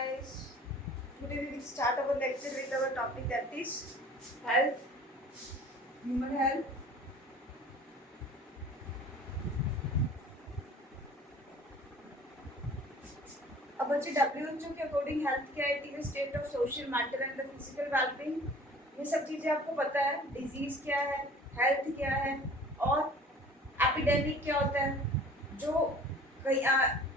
guys. Today we will start our lecture with our topic, that is health, human health. अब बच्चे WHO के according health क्या है? It is state of social matter and the physical wellbeing. ये सब चीज़ें आपको पता है. डिजीज क्या है, हेल्थ क्या है और एपिडेमिक क्या होता है. जो कई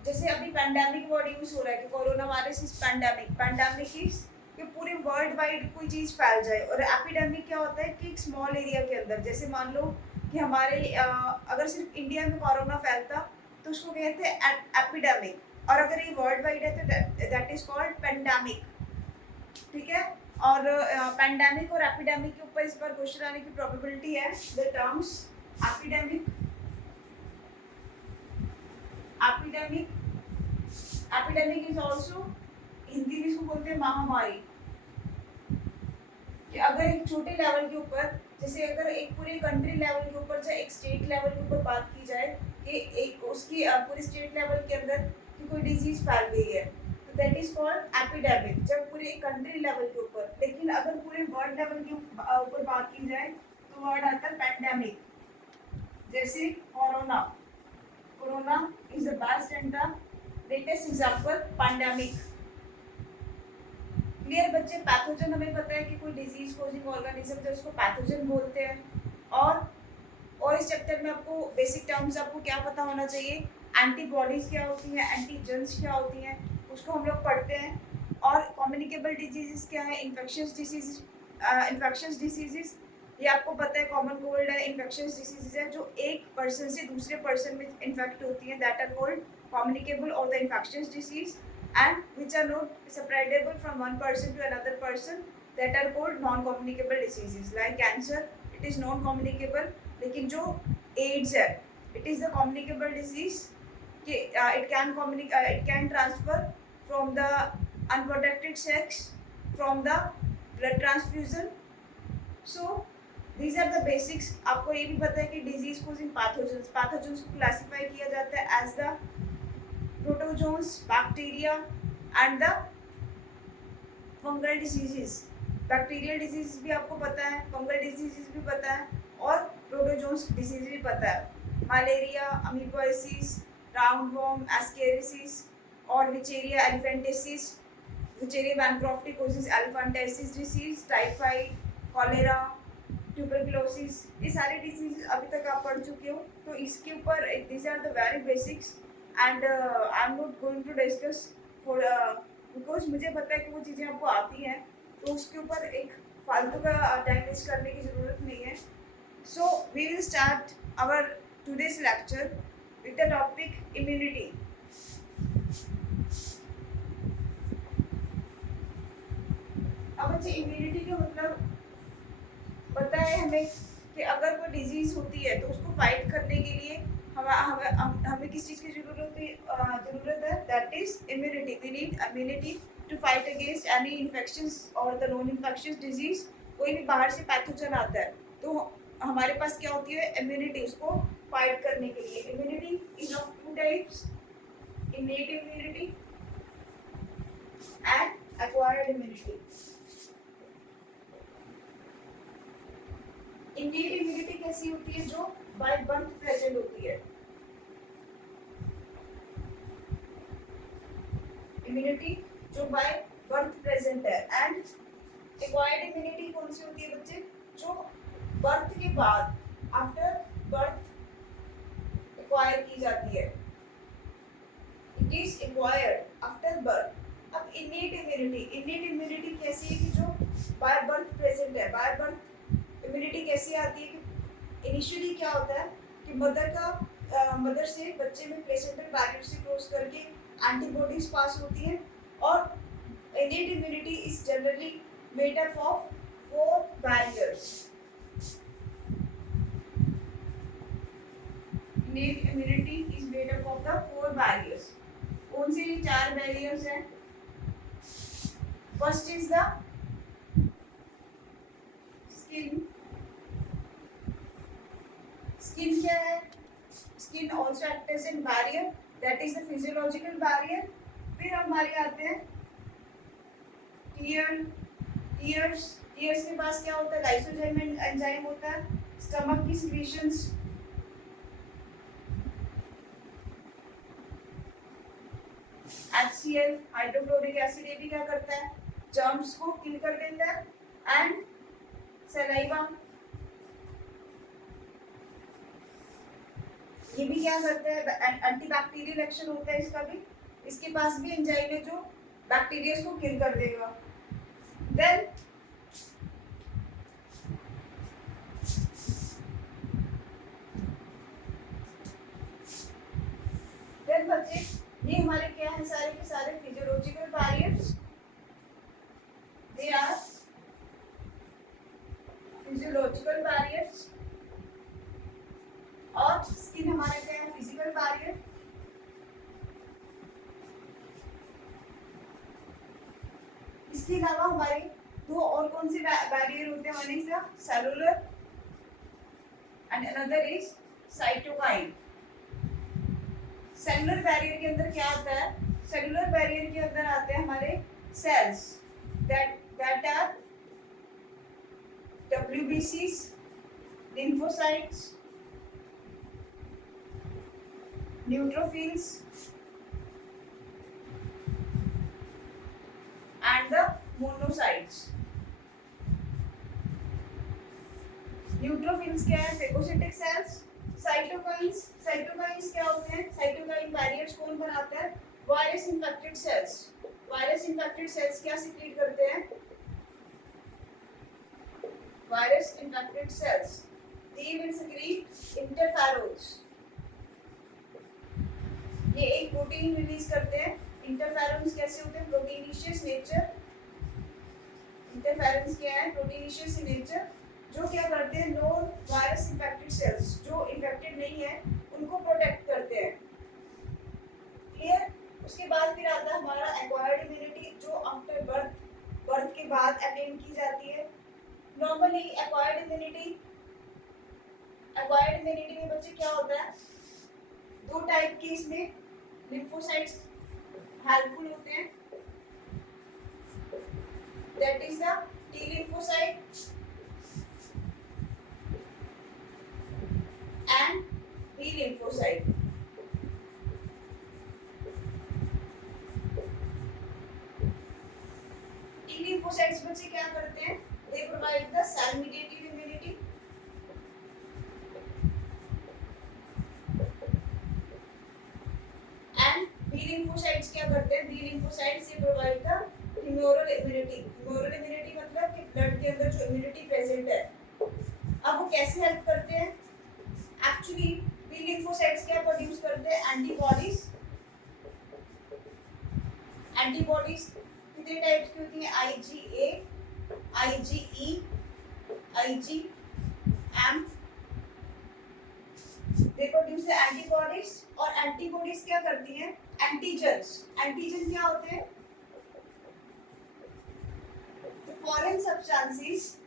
जैसे अभी पैंडेमिक वर्ड यूज हो रहा है कि corona virus is pandemic is कि पूरे वर्ल्ड वाइड कोई चीज़ फैल जाए. और एपिडेमिक क्या होता है कि एक स्मॉल एरिया के अंदर, जैसे मान लो कि हमारे अगर सिर्फ इंडिया में कोरोना फैलता तो उसको कहते हैं एपिडेमिक. और अगर ये वर्ल्ड वाइड है तो दैट इज कॉल्ड पेंडेमिक. ठीक है. और पेंडेमिक और एपिडेमिक के ऊपर इस बार क्वेश्चन आने की प्रोबेबिलिटी है. The terms epidemic is also, Hindi में इसको बोलते हैं महामारी. कि अगर एक छोटे लेवल के ऊपर, जैसे अगर एक पूरे कंट्री लेवल के ऊपर या एक स्टेट लेवल के ऊपर बात की जाए कि एक उसकी पूरे स्टेट लेवल के अंदर कि कोई डिजीज फैल गई है तो दैट इज कॉल्ड एपिडेमिक, जब पूरे कंट्री लेवल के ऊपर. लेकिन अगर पूरे वर्ल्ड लेवल के ऊपर बात की जाए तो वर्ड आता है पेंडेमिक. जैसे corona is the best and the latest example pandemic. Clear बच्चे. पैथोजन हमें पता है कि कोई डिजीज कोजिंग ऑर्गेनिज्म जो उसको पैथोजन बोलते हैं. और इस चैप्टर में आपको बेसिक टर्म्स आपको क्या पता होना चाहिए. एंटीबॉडीज क्या होती हैं, एंटीजेंस क्या होती हैं, उसको हम लोग पढ़ते हैं. और कम्युनिकेबल डिजीजेस क्या है, इन्फेक्शियस डिसीजेस ये आपको पता है. कॉमन कोल्ड है, इन्फेक्शियस डिसीजेस है जो एक पर्सन से दूसरे पर्सन में इन्फेक्ट होती हैं, दैट आर कॉल्ड कम्युनिकेबल और the infectious disease. and which are not separable from one person to another person, that are called non communicable diseases. Like cancer, it is non communicable. लेकिन जो AIDS है, it is the communicable disease. कि it can transfer from the unprotected sex, from the blood transfusion. So these are the basics. आपको ये भी पता है कि disease causing pathogens को classify किया जाता है as the protozoans, bacteria and the fungal diseases. Bacterial disease भी आपको पता है, फंगल डिजीजेस भी पता है और प्रोटोजोन्स डिजीज भी पता है. मलेरिया, अमीबोसिस, राउंडवॉर्म, एस्केरिसिस और Wuchereria elephantiasis, Wuchereria bancrofti causes elephantiasis disease, typhoid, cholera, tuberculosis. ये सारे डिजीज अभी तक आप पढ़ चुके हो. तो इसके ऊपर these are the very basics and I'm not going to discuss for because मुझे पता है कि वो चीज़ें आपको आती हैं तो उसके ऊपर एक फालतू का टाइम वेस्ट करने की ज़रूरत नहीं है. So we will start our today's lecture with the topic immunity. अब बच्चे इम्यूनिटी का मतलब पता है हमें कि अगर कोई डिजीज होती है तो उसको फाइट करने के लिए हमें किस चीज़ की जरूरत है. That is immunity. We need immunity to fight against any infections और द नॉन इन्फेक्शियस डिजीज. कोई भी बाहर से पैथोजन आता है तो हमारे पास क्या होती है, इम्यूनिटी, उसको फाइट करने के लिए. Immunity is of two types, इनेट immunity and acquired immunity. Innate immunity कैसी होती है, जो बाय बर्थ प्रेजेंट होती है. इम्यूनिटी जो बाय बर्थ प्रेजेंट है. एंड एक्वायर्ड इम्यूनिटी कौन सी होती है बच्चे, जो बर्थ के बाद, आफ्टर बर्थ एक्वायर की जाती है. It is acquired after birth. अब इनेट इम्यूनिटी कैसी है कि जो बाय बर्थ प्रेजेंट है. बाय बर्थ इम्यूनिटी कैसी आती है कि इनिशियली क्या होता है कि मदर से बच्चे में प्लेसेंटल बैरियर से क्रॉस करके एंटीबॉडीज पास होती हैं. और innate immunity is generally made up of 4 barriers. Innate immunity is made up of the 4 barriers. कौन से ये 4 बैरियर्स हैं? First is the skin. Skin क्या है? Skin also act as an barrier, that is the physiological barrier. फिर हमारे आते हैं टीयर टीयर्स टीयर्स के पास क्या होता है, लाइसोजाइम एंजाइम होता है। स्टमक की सिक्रीशंस, HCl हाइड्रोक्लोरिक एसिड, ये भी क्या करता है, जर्म्स को किल कर देता है। एंड सलाइवा, ये भी क्या करता है, एंटीबैक्टीरियल एक्शन होता है इसका भी। इसके पास भी एंजाइम है जो बैक्टीरिया को किल कर देगा। देन बच्चे, ये हमारे क्या है, सारे के सारे physiological barriers, they are physiological barriers. और स्किन हमारा क्या है, फिजिकल बैरियर। इसके अलावा हमारे दो और कौन से बैरियर होते हैं, one is the cellular and another is cytokine. Cellular barrier के अंदर क्या आता है, सेलुलर बैरियर के अंदर आते हैं हमारे cells that are WBCs, lymphocytes, neutrophils and the monocytes. Neutrophils क्या है, फेगोसिटिक सेल्स। साइटोकाइंस क्या होते हैं, साइटोकाइन बैरियर्स कौन बनाता है, virus infected cells. Virus infected cells क्या सिक्रीट करते हैं, virus infected cells, they will secrete interferons। ये एक प्रोटीन रिलीज करते हैं। इंटरफेरॉन्स कैसे होते हैं, प्रोटीनिशियस नेचर। इंटरफेरॉन्स क्या है, प्रोटीनिशियस नेचर, जो क्या करते हैं, नॉन वायरस इन्फेक्टेड सेल्स, जो इन्फेक्टेड नहीं है उनको प्रोटेक्ट करते हैं। क्लियर। उसके बाद फिर आता है हमारा एक्वायर्ड इम्यूनिटी, जो आफ्टर बर्थ के बाद अटेन की जाती है। नॉर्मली एक्वायर्ड इम्यूनिटी में बच्चे क्या होता है, दो टाइप की इसमें लिम्फोसाइट्स हेल्पफुल होते हैं, that is the T lymphocyte and B lymphocyte। T lymphocytes बच्चे क्या करते हैं, they provide the cell mediated immunity and B lymphocytes क्या करते हैं, B lymphocytes से provide the humoral immunity। humoral immunity मतलब कि ब्लड के अंदर जो इम्यूनिटी प्रेजेंट है। अब वो कैसे हेल्प करते हैं, एक्चुअली बी लिम्फोसाइट्स क्या प्रोड्यूस करते हैं, एंटीबॉडीज। एंटीबॉडीज कितने टाइप्स की होती हैं, IgA, IgE, IgM। They produce the antibodies. और एंटीबॉडीज क्या करती हैं, एंटीजन्स। एंटीजन क्या होते हैं, फॉरेन सब्सटेंसेस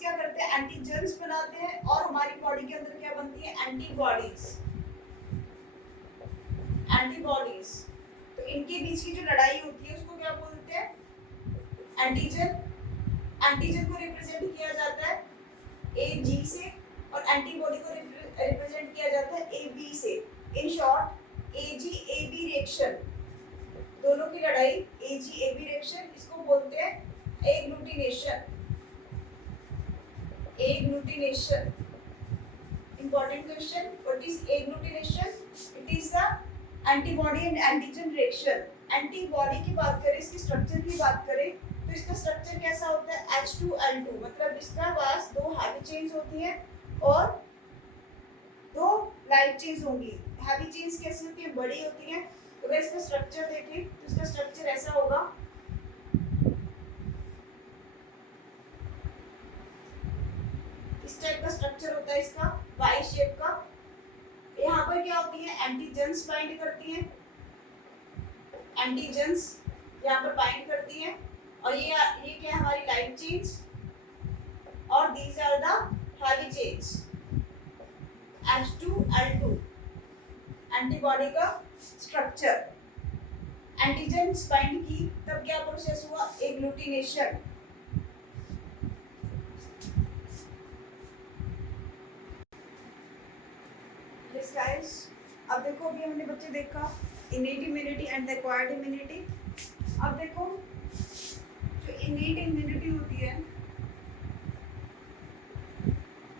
क्या करते हैं, एंटीजन्स बनाते हैं। और हमारी बॉडी के अंदर क्या बनती है, एंटीबॉडीज। तो इनके बीच की जो लड़ाई होती है उसको क्या बोलते हैं, एंटीजन को रिप्रेजेंट किया जाता है AG से, और एंटीबॉडी को रिप्रेजेंट किया जाता है AB से। इन शॉर्ट AG-AB रिएक्शन, दोनों की लड़ाई AG-AB रिएक्शन, इसको बोलते हैं agglutination. Important question, what is agglutination? It is the antibody and antigen reaction। Antibody की बात करें, इसके स्ट्रक्चर की बात करें तो इसका स्ट्रक्चर कैसा होता है, H2L2, मतलब इसका पास दो हैवी चेन्स होती हैं और दो लाइट चेन्स होंगी। हैवी चेन्स कैसी होती है, बड़ी होती हैं। तो अगर इसका स्ट्रक्चर देखें तो इसका स्ट्रक्चर ऐसा होगा, इस टाइप का स्ट्रक्चर होता है इसका, वाई शेप का। यहाँ पर क्या होती है, एंटीजन्स बाइंड करती हैं, एंटीजन्स यहाँ पर बाइंड करती हैं। और ये क्या है, हमारी लाइट चेन्स, और these are the heavy chains. H2L2 antibody का स्ट्रक्चर। एंटीजेंस बाइंड की तब क्या प्रोसेस हुआ, एग्लूटिनेशन। यस गाइस, अब देखो अभी हमने बच्चे देखा innate immunity and acquired immunity. अब देखो जो इनेट इम्यूनिटी होती है,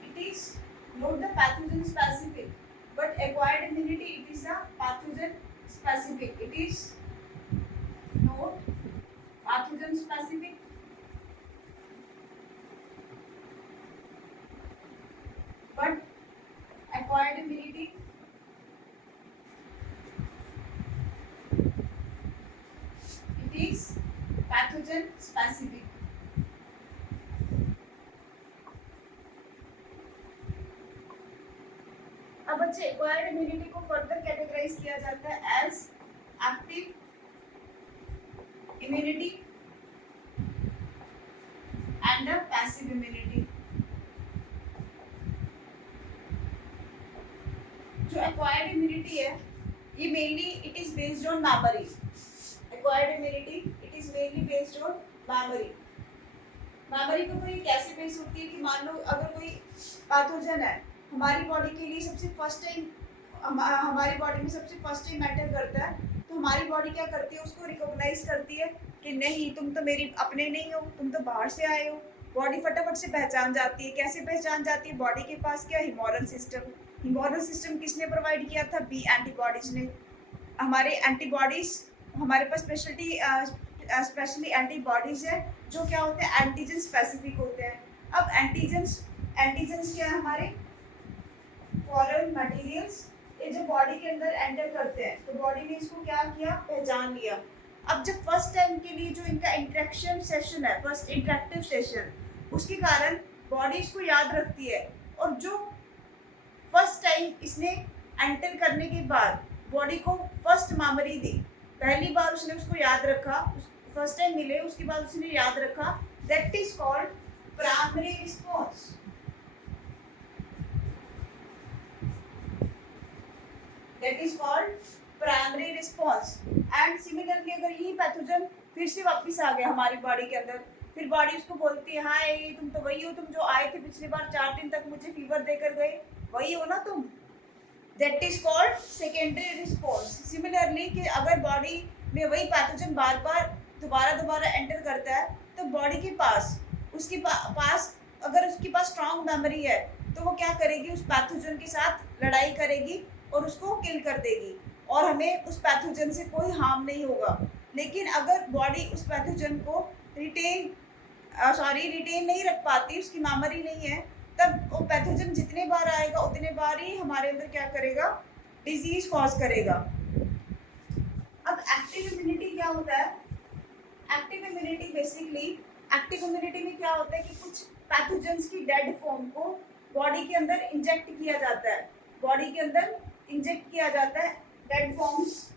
it is not the pathogen specific, but acquired immunity it is the pathogen specific. It is not pathogen specific but acquired immunity it is pathogen specific। अब बच्चे acquired immunity को further categorize किया जाता है as active immunity and passive immunity. जो acquired immunity है ये mainly it is based on memory. Acquired immunity it is mainly based on memory. Memory को कोई कैसे बेस होती है कि मान लो अगर कोई पैथोजन है हमारी बॉडी के लिए सबसे फर्स्ट टाइम हमारी बॉडी में सबसे फर्स्ट टाइम मैटर करता है, तो हमारी बॉडी क्या करती है, उसको रिकॉग्नाइज करती है कि नहीं तुम तो मेरी अपने नहीं हो, तुम तो बाहर से आए हो। बॉडी फटाफट से पहचान जाती है। कैसे पहचान जाती है, बॉडी के पास क्या ह्यूमोरल सिस्टम। ह्यूमोरल सिस्टम किसने प्रोवाइड किया था, बी एंटीबॉडीज ने। हमारे एंटीबॉडीज हमारे पास स्पेशली एंटीबॉडीज है जो क्या होते हैं, एंटीजन स्पेसिफिक होते हैं। अब एंटीजन्स क्या है, हमारे फॉरेन मटेरियल्स, ये जो बॉडी के अंदर एंटर करते हैं, तो बॉडी ने इसको क्या किया, पहचान लिया। अब जब फर्स्ट टाइम के लिए जो इनका इंटरेक्शन सेशन है, फर्स्ट इंटरेक्टिव सेशन, उसके कारण बॉडी इसको याद रखती है। और जो फर्स्ट टाइम इसने एंटर करने के बाद बॉडी को फर्स्ट मेमोरी दी, पहली बार उसने उसको याद रखा, फर्स्ट टाइम मिले उसके बाद उसने याद रखा, that is called primary response. That is called primary response. And similarly अगर यही पैथोजन फिर से वापस आ गया हमारी बॉडी के अंदर, फिर बॉडी उसको बोलती है हाय तुम तो वही हो, तुम जो आए थे पिछली बार 4 दिन तक मुझे फीवर देकर गए, वही हो ना तुम। That is called secondary response. Similarly कि अगर बॉडी में वही पैथोजन बार बार दोबारा एंटर करता है, तो बॉडी के पास उसके पास अगर उसके पास स्ट्रॉन्ग मेमोरी है, तो वो क्या करेगी, उस पैथोजन के साथ लड़ाई करेगी और उसको किल कर देगी, और हमें उस पैथोजन से कोई हार्म नहीं होगा। लेकिन अगर बॉडी उस पैथोजन को रिटेन नहीं रख पाती, उसकी मेमोरी नहीं है, तब वो पैथोजन जितने बार आएगा उतने बार ही हमारे अंदर क्या करेगा, डिजीज कॉज करेगा। अब एक्टिव इम्यूनिटी क्या होता है, active immunity basically active immunity में क्या होता है कि कुछ पैथोजन्स की डेड फॉर्म को बॉडी के अंदर इंजेक्ट किया जाता है, बॉडी के अंदर इंजेक्ट किया जाता है डेड फॉर्म्स।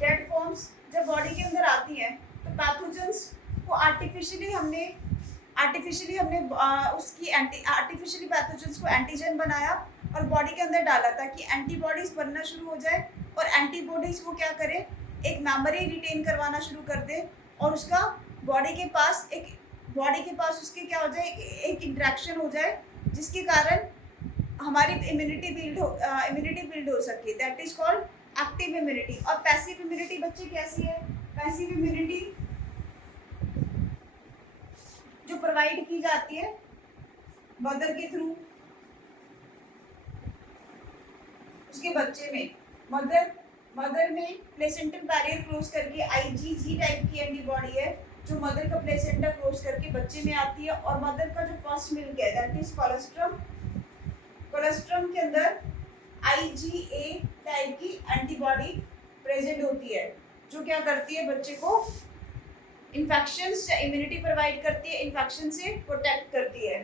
डेड फॉर्म्स जब बॉडी के अंदर आती हैं, तो पैथोजन्स को आर्टिफिशियली हमने आर्टिफिशियली पैथोजन्स को एंटीजन बनाया और बॉडी के अंदर डाला ताकि एंटीबॉडीज बनना शुरू हो जाए, और एंटीबॉडीज वो क्या करे, एक मेमोरी रिटेन करवाना शुरू कर दे, और उसका बॉडी के पास उसके क्या हो जाए, एक इंटरेक्शन हो जाए, जिसके कारण हमारी इम्यूनिटी बिल्ड हो सके। That is called active immunity. और पैसिव इम्यूनिटी बच्चे कैसी है, पैसिव इम्यूनिटी जो प्रोवाइड की जाती है मदर के थ्रू, उसके बच्चे में मदर में प्लेसेंटल बैरियर क्रॉस करके IgG टाइप की एंटीबॉडी है जो मदर का प्लेसेंटा क्रॉस करके बच्चे में आती है, और मदर का जो फर्स्ट मिल्क है दैट इज कोलेस्ट्रम के अंदर IgA टाइप की एंटीबॉडी प्रेजेंट होती है, जो क्या करती है, बच्चे को इन्फेक्शन से इम्यूनिटी प्रोवाइड करती है, इन्फेक्शन से प्रोटेक्ट करती है।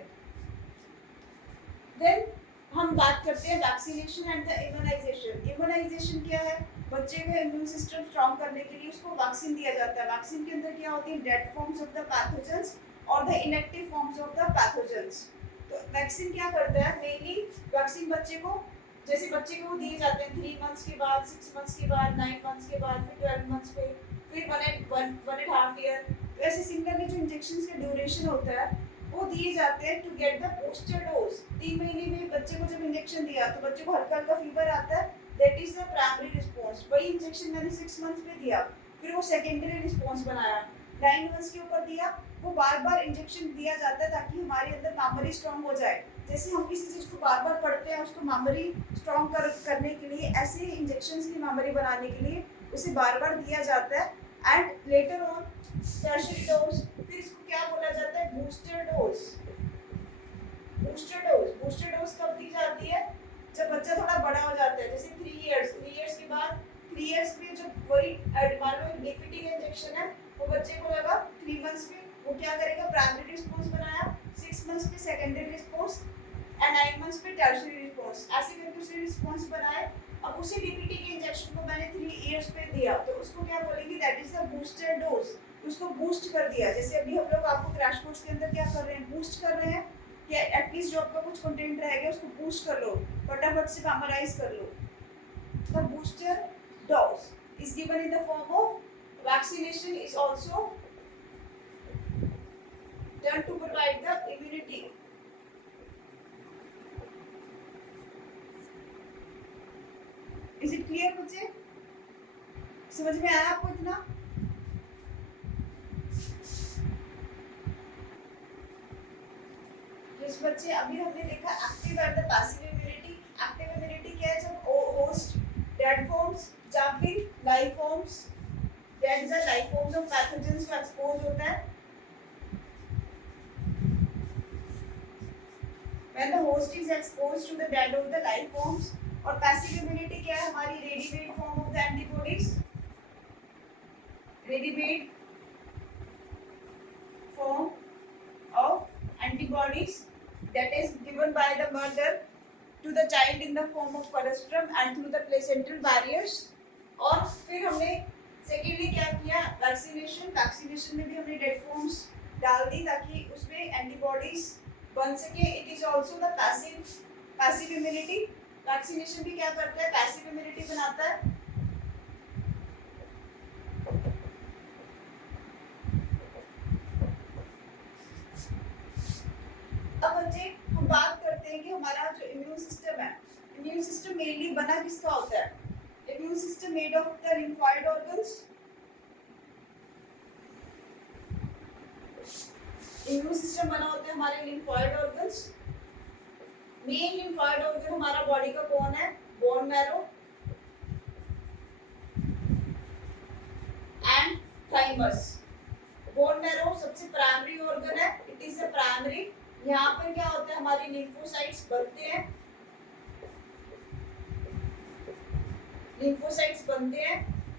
देन हम बात करते हैं vaccination and the immunization. Immunization क्या है, बच्चे का इम्यून सिस्टम स्ट्रॉन्ग करने के लिए उसको वैक्सीन दिया जाता है। वैक्सीन के अंदर क्या होती है, dead forms of the pathogens और the inactive forms of the pathogens. तो वैक्सीन क्या करता है, मेनली वैक्सीन बच्चे को जैसे बच्चे को वो दिए जाते हैं 3 मंथ्स के बाद, 6 मंथ्स के बाद, 9 मंथ्स के बाद, फिर 12 मंथ्स पे, फिर 1.5 ईयर। तो ऐसे सिमिलरली जो इंजेक्शन का ड्यूरेशन होता है वो दिए जाते हैं to get the booster dose. 3 महीने में बच्चे को जब इंजेक्शन दिया तो बच्चे को हल्का हल्का फीवर आता है, that is the primary response. वही इंजेक्शन मैंने 6 मंथ्स में दिया, फिर वो सेकेंडरी रिस्पॉन्स बनाया। 9 मंथ्स के ऊपर दिया, वो बार बार इंजेक्शन दिया जाता है ताकि हमारे अंदर मेमोरी स्ट्रांग हो जाए। जैसे हम किसी चीज़ को बार बार पढ़ते हैं, उसको मेमोरी स्ट्रांग करने के लिए, ऐसे ही इंजेक्शंस की मेमोरी बनाने के लिए उसे बार बार दिया जाता है। And later on tertiary dose, फिर इसको क्या बोला जाता है, बूस्टर डोज। बूस्टर डोज कब दी जाती है, जब बच्चा थोड़ा बड़ा हो जाता है, जैसे 3 इयर्स के बाद, 3 इयर्स में जब वही मान लो डीपीटी का इंजेक्शन है, वो बच्चे को लगा 3 मंथ्स में, वो क्या करेगा, प्राइमरी रिस्पॉन्स बनाया, 6 मंथ्स में सेकेंडरी रिस्पॉन्स एंड 9 मंथ्स में टर्शियरी रिस्पॉन्स, ऐसे करके उसने रिस्पॉन्स बनाए। अब उसी डीपीटी के इंजेक्शन को मैंने 3 इयर्स पे दिया, तो उसको क्या बोलेंगे, that is the booster dose. उसको बूस्ट कर दिया। जैसे अभी हम लोग आपको क्रैश कोर्स के अंदर क्या कर रहे हैं, बूस्ट कर रहे हैं कि एटलीस्ट जो आपका कुछ कंटेंट रह गया उसको बूस्ट कर लो, फटाफट से मेमोराइज कर लो। The booster dose is given in the form of vaccination, is also done to provide the immunity. Is it clear बच्चे? समझ में आया आपको इतना? जिस बच्चे अभी हमने देखा active and the passive immunity. Active immunity क्या है, जब होस्ट डेड फॉर्म्स या फिर लाइव फॉर्म्स, डेड या लाइव फॉर्म्स ऑफ पैथोजेंस को एक्सपोज होता है, when the host is exposed to the dead of the live forms। और पैसिव इम्यूनिटी क्या है, हमारी readymade form of the antibodies, readymade form of antibodies that is given by the mother to the child in the form of colostrum and through the placental barriers। और फिर हमने secondly क्या किया, vaccination में भी हमने डेड फॉर्म्स डाल दी ताकि उसमें एंटीबॉडीज बन सके। It is also the passive immunity. Vaccination भी क्या करता है, पैसिव इम्यूनिटी बनाता है। अब बच्चे हम बात करते हैं कि हमारा जो इम्यून सिस्टम है, इम्यून सिस्टम मेनली बना किसका होता है, immune system made of the lymphoid organs. Immune system बना होता है हमारे lymphoid organs. Main lymphoid organ हमारा बॉडी का कौन है, bone marrow and thymus. Bone marrow सबसे प्राइमरी ऑर्गन है, इट इज अ प्राइमरी। यहाँ पर क्या होता है, हमारी लिम्फोसाइट्स बनते हैं, लिम्फोसाइट्स बनते हैं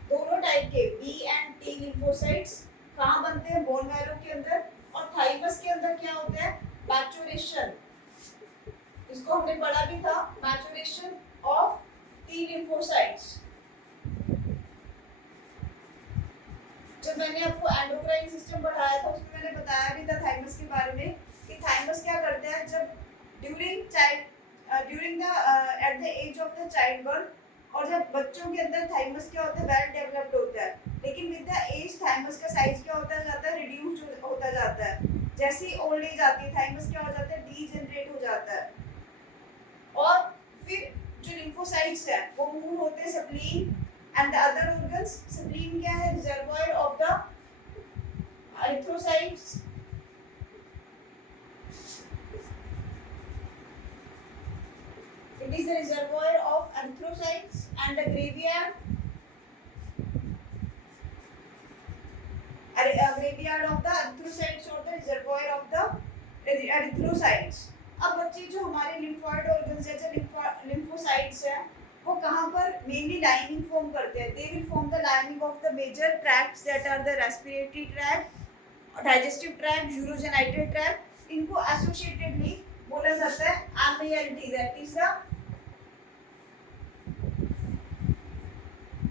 दोनों टाइप के, बी एंड टी लिम्फोसाइट्स। कहाँ बनते हैं, बोन मैरो के अंदर। और थाइमस के अंदर क्या होता है, मैचुरेशन, इसको हमने पढ़ा भी था, मैचुरेशन ऑफ टी लिम्फोसाइट्स। जब मैंने आपको एंडोक्राइन सिस्टम पढ़ाया था उसमें मैंने बताया भी था थाइमस के बारे में कि थाइमस क्या करता है, जब during the at the age of the child birth, और जब बच्चों के अंदर थाइमस क्या होता है, वेल डेवलप्ड होता है, लेकिन विद द एज थाइमस का साइज क्या होता जाता है, रिड्यूस होता जाता है। जैसे ही ओल्ड एज आती है थाइमस क्या हो जाता है, डीजेनरेट हो जाता है। और फिर जो लिम्फोसाइट्स है वो मूव होते हैं spleen and the other organs. Spleen क्या है, reservoir of the erythrocytes. It is the reservoir of erythrocytes and the graveyard of the erythrocytes or the reservoir of the erythrocytes। अब बच्चे जो हमारे लिम्फॉइड ऑर्गन्स है, जो लिम्फोसाइट्स हैं, वो कहाँ पर मेनली लाइनिंग फॉर्म करते हैं। They will form the lining of the major tracts that are the respiratory tract, digestive tract, urogenital tract. इनको एसोसिएटेडली बोला जाता है MELT, that is the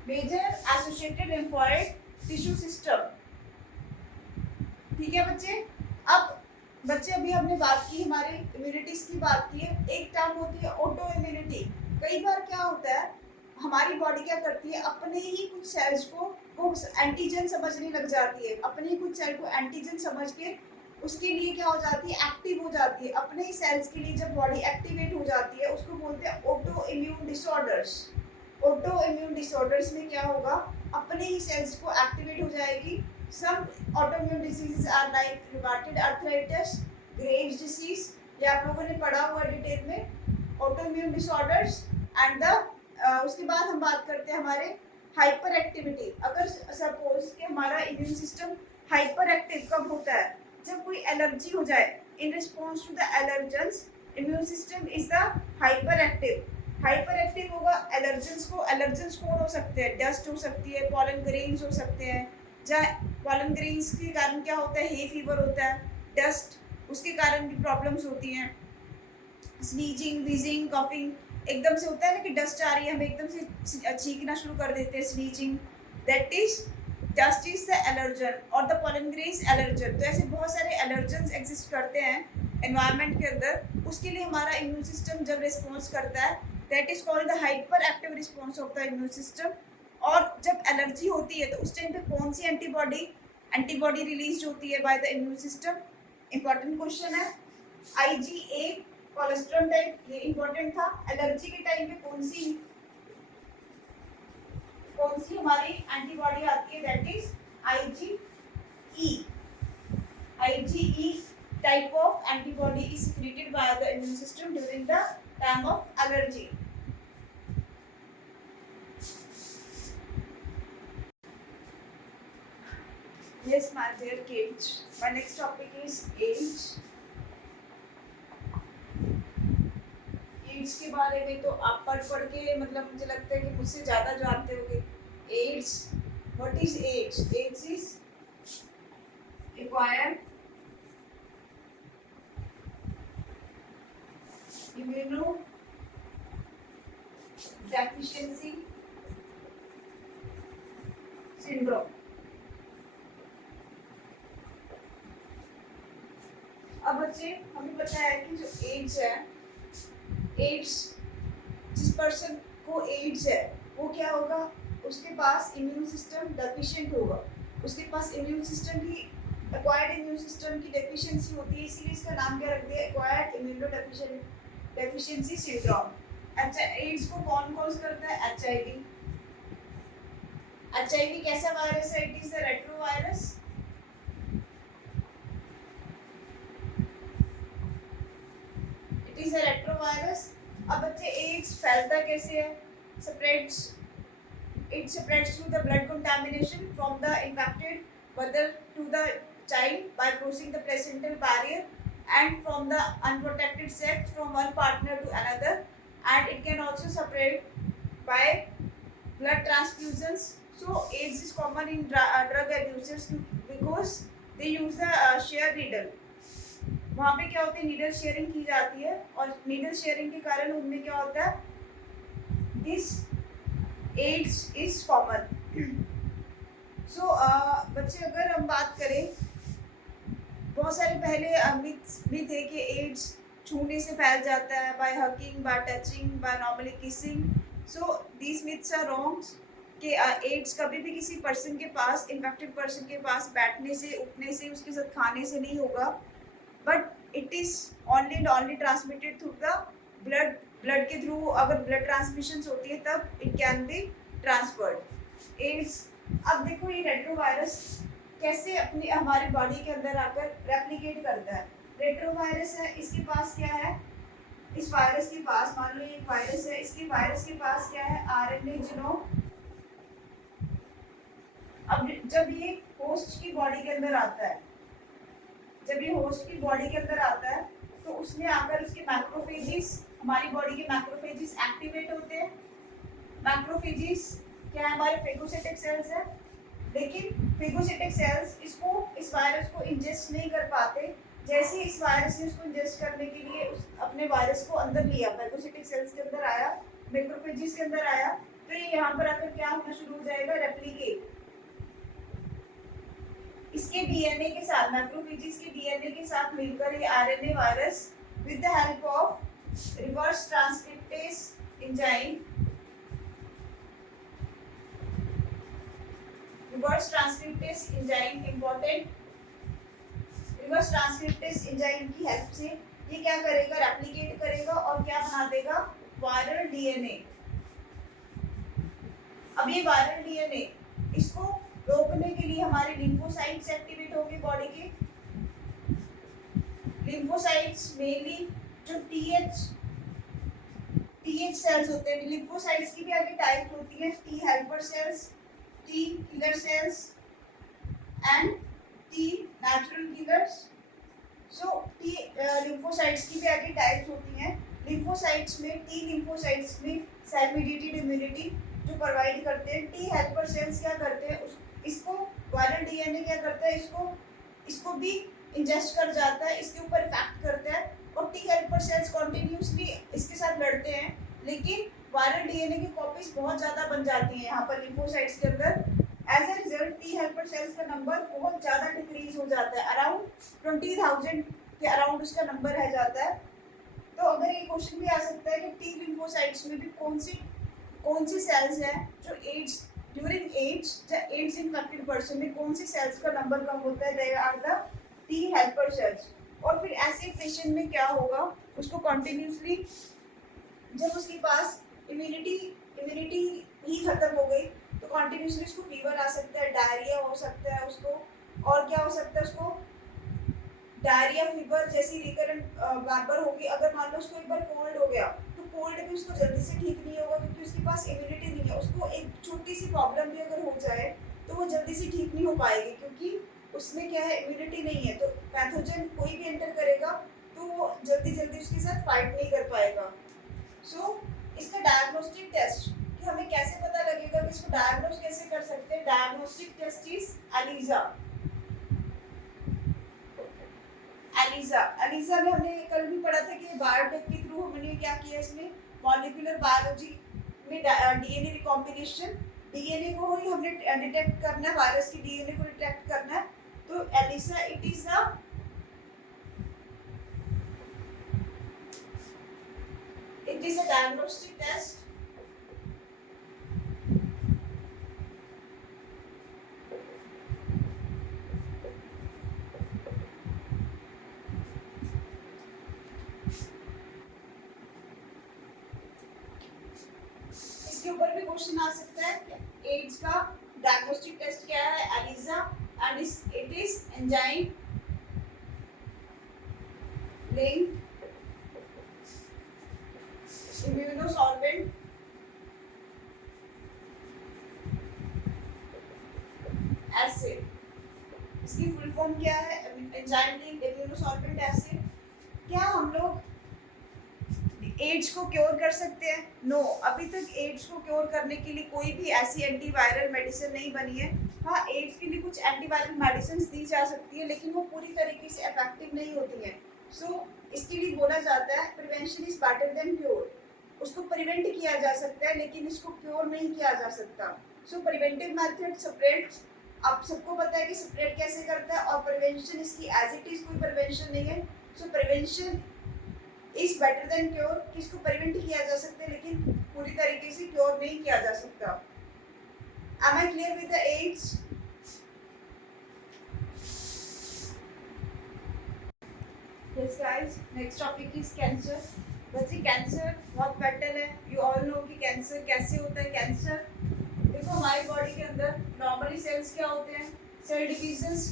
major associated lymphoid tissue system. ठीक है बच्चे। अब बच्चे अभी हमने बात की, हमारे इम्यूनिटीज की बात की है। एक टर्म होती है ऑटो इम्यूनिटी। कई बार क्या होता है, हमारी बॉडी क्या करती है, अपने ही कुछ सेल्स को वो एंटीजन समझने लग जाती है, अपने ही कुछ सेल को एंटीजन समझ के उसके लिए क्या हो जाती है, एक्टिव हो जाती है। अपने ही सेल्स के लिए जब बॉडी एक्टिवेट हो जाती है उसको बोलते हैं auto immune disorders. Auto immune disorders में क्या होगा, अपने ही सेल्स को एक्टिवेट हो जाएगी। Some autoimmune diseases are like rheumatoid arthritis, Graves disease, ये आप लोगों ने पढ़ा हुआ डिटेल में, autoimmune disorders. And the उसके बाद हम बात करते हैं हमारे हाइपर एक्टिविटी। अगर सपोज कि हमारा इम्यून सिस्टम हाइपर एक्टिव कब होता है, जब कोई एलर्जी हो जाए, in response to the allergens immune system is the hyper active. Hyper active होगा एलर्जेंस को, एलर्जेंस कौन हो सकते हैं, डस्ट हो सकती है, पॉलन ग्रेन्स हो सकते हैं, जहाँ पॉलन ग्रेन्स के कारण क्या होता है, हे फीवर होता है, डस्ट उसके कारण भी प्रॉब्लम्स होती हैं, स्नीजिंग, विजिंग, कफिंग, एकदम से होता है ना कि डस्ट आ रही है, हम एकदम से छींकना शुरू कर देते हैं, sneezing, that is dust is the allergen और द पॉलन ग्रेन्स एलर्जन। तो ऐसे बहुत सारे एलर्जन्स एग्जिस्ट करते हैं एनवायरनमेंट के अंदर, उसके लिए हमारा इम्यून सिस्टम जब रिस्पॉन्स करता है that is called the hyper active response of the immune system. और जब एलर्जी होती है तो उस टाइम पे कौन सी एंटीबॉडी रिलीज होती है by the immune system, important question है। IgA कोलेस्ट्रॉल टाइप, ये इंपॉर्टेंट था। एलर्जी के टाइम पे कौन सी हमारी एंटीबॉडी आती है, that is IgE। IgE type of antibody is secreted by the immune system during the time of allergy. Yes, my dear kids, my next topic is AIDS. AIDS के बारे में तो आप पढ़ के मतलब मुझे लगता है कि मुझसे ज़्यादा जानते होंगे। AIDS, what is AIDS? AIDS is acquired immunodeficiency syndrome। अब बच्चे हमें पता है कि जो एड्स है, एड्स जिस पर्सन को एड्स है वो क्या होगा, उसके पास इम्यून सिस्टम डेफिशिएंट होगा, उसके पास इम्यून सिस्टम की एक्वायर्ड इम्यून सिस्टम की डेफिशिएंसी होती है, इसीलिए इसका नाम क्या रख दिया, एक्वायर्ड इम्यूनोडेफिशिएंसी सिंड्रोम। अच्छा, एड्स को कौन कॉज करता है, HIV। HIV कैसा वायरस है, it is the retrovirus. It is the retrovirus. अब बच्चे एड्स फैलता कैसे है, it spreads through the blood contamination from the infected mother to the child by crossing the placental barrier and from the unprotected sex from one partner to another, and it can also spread by blood transfusions. So AIDS is common in drug abusers because they use the share needle। वहाँ पे क्या होती है, needle sharing की जाती है और needle sharing के कारण उनमें क्या होता है, दिस एड्स इज कॉमन। सो बच्चे अगर हम बात करें, बहुत सारे पहले मिथ्स भी थे कि एड्स छूने से फैल जाता है, by hugging, by touching, by normally kissing. So these myths are wrong कि एड्स कभी भी किसी पर्सन के पास, इन्फेक्टेड पर्सन के पास बैठने से, उठने से, उसके साथ खाने से नहीं होगा, but it is only transmitted through the blood के थ्रू। अगर ब्लड ट्रांसमिशन होती है तब it can be transferred AIDS. अब देखो ये रेट्रोवायरस कैसे अपनी हमारी बॉडी के अंदर आकर रेप्लिकेट करता है। रेट्रोवायरस है, इसके पास क्या है, इस वायरस के पास, मान लो ये एक वायरस है, इसके वायरस के पास क्या है, RNA जीनोम। अब जब ये होस्ट की बॉडी के अंदर आता है, जब ये होस्ट की बॉडी के अंदर आता है तो उसमें आकर इसके मैक्रोफेजेस, हमारी बॉडी के मैक्रोफेजेस एक्टिवेट होते हैं। मैक्रोफेजेस क्या है, हमारे फेगोसाइटिक सेल्स है, लेकिन फेगोसाइटिक सेल्स इस वायरस को इंजेस्ट नहीं कर पाते। जैसे इस वायरस ने उसको इंजेस्ट करने के लिए अपने वायरस को अंदर लिया, फेगोसाइटिक सेल्स के अंदर आया, मैक्रोफेजेस के अंदर आया, तो ये यहाँ पर आकर क्या होना शुरू हो जाएगा, रेप्लिकेट। इसके DNA के साथ, मैक्रोफेजेस के DNA के साथ मिलकर ये RNA virus with the help of reverse transcriptase enzyme, reverse transcriptase enzyme important, reverse transcriptase enzyme की हेल्प से ये क्या करेगा, रेप्लिकेट करेगा और क्या बना देगा, वायरल डीएनए। अब ये वायरल डीएनए इसको रोकने के लिए हमारे लिम्फोसाइट्स एक्टिवेट होंगे बॉडी के। लिम्फोसाइट्स मेनली जो टीएच सेल्स होते हैं, लिम्फोसाइट्स की भी आगे टाइप्स होती हैं, T helper sales, T killer cells and T natural killers. So T lymphocytes की भी आगे टाइप्स होती हैं। लिम्फोसाइट्स में टी लिम्फोसाइट्स में सेल मेडिएटेड इम्यूनिटी जो प्रोवाइड करते हैं। टी हेल्पर सेल्स क्या करते हैं, इसको वायरल डीएनए क्या करता है, इसको भी इंजेस्ट कर जाता है, इसके ऊपर इफेक्ट करता है और टी हेल्पर सेल्स कॉन्टिन्यूसली इसके साथ लड़ते हैं, लेकिन वायरल डीएनए की कॉपीज बहुत ज़्यादा बन जाती हैं यहाँ पर लिम्फोसाइट्स के अंदर। As a result T helper cells का नंबर बहुत ज़्यादा डिक्रीज हो जाता है, अराउंड 20,000 के अराउंड उसका नंबर रह जाता है। तो अगर ये क्वेश्चन भी आ सकता है कि टी लिम्फोसाइट्स में भी कौन सी सेल्स हैं जो एड्स ड्यूरिंग एड्स या एड्स इन्फेक्टेड पर्सन में कौन सी सेल्स का नंबर कम होता है, they are the T helper cells. और फिर ऐसे पेशेंट में क्या होगा, उसको कॉन्टिन्यूसली जब उसके पास इम्यूनिटी ही खत्म हो गई तो कॉन्टिन्यूसली उसको फीवर आ सकता है, डायरिया हो सकता है उसको, और क्या हो सकता है उसको, डायरिया फीवर जैसी रिकरेंट बार बार होगी। अगर मान लो उसको एक बार कोल्ड हो गया तो कोल्ड भी उसको जल्दी से ठीक नहीं होगा क्योंकि उसके पास इम्यूनिटी नहीं है। उसको एक छोटी सी प्रॉब्लम भी अगर हो जाए तो वो जल्दी से ठीक नहीं हो पाएगी क्योंकि उसमें क्या है, इम्यूनिटी नहीं है। तो पैथोजन कोई भी एंटर करेगा तो वो जल्दी उसके साथ फाइट नहीं कर पाएगा। सो इसका डायग्नोस्टिक टेस्ट कि हमें कैसे पता लगेगा कि इसको डायग्नोस कैसे कर सकते हैं, डायग्नोस्टिक टेस्ट इज एलिसा में हमने कल भी पढ़ा था कि बायोटेक के थ्रू हमने क्या किया, इसमें मॉलिक्यूलर बायोलॉजी में डीएनए रिकॉम्बिनेशन, डीएनए को ही हमने डिटेक्ट करना है, वायरस की डीएनए को डिटेक्ट करना है। तो ELISA it is a diagnostic test ऊपर भी क्वेश्चन आ सकता है। एड्स का डायग्नोस्टिक टेस्ट क्या है, ELISA, and it is enzyme link immunosorbent acid. इसकी फुल फॉर्म क्या है, एंजाइम लिंक इम्यूनोसॉल्वेंट एसिड। क्या हम लोग एड्स को क्योर कर सकते हैं? नो, अभी तक एड्स को क्योर करने के लिए कोई भी ऐसी एंटीवायरल मेडिसिन नहीं बनी है। हाँ, एड्स के लिए कुछ एंटीवायरल मेडिसिन दी जा सकती है लेकिन वो पूरी तरीके से इफेक्टिव नहीं होती हैं। सो इसके लिए बोला जाता है prevention is better than cure. उसको प्रिवेंट किया जा सकता है लेकिन इसको क्योर नहीं किया जा सकता। सो प्रिवेंटिव मेथड सेपरेट, आप सबको पता है कि सेपरेट कैसे करता है, और प्रिवेंशन इसकी एज इट इज कोई प्रिवेंशन नहीं है। सो prevention is better than cure, कि इसको प्रिवेंट किया जा सकता है लेकिन पूरी तरीके से क्योर नहीं किया जा सकता। Am I clear with the AIDS? Yes guys, next topic is cancer. बच्चे कैंसर बहुत फैटल है, यू ऑल नो कि कैंसर कैसे होता है। कैंसर देखो हमारी बॉडी के अंदर नॉर्मली सेल्स क्या होते हैं, सेल डिविजन्स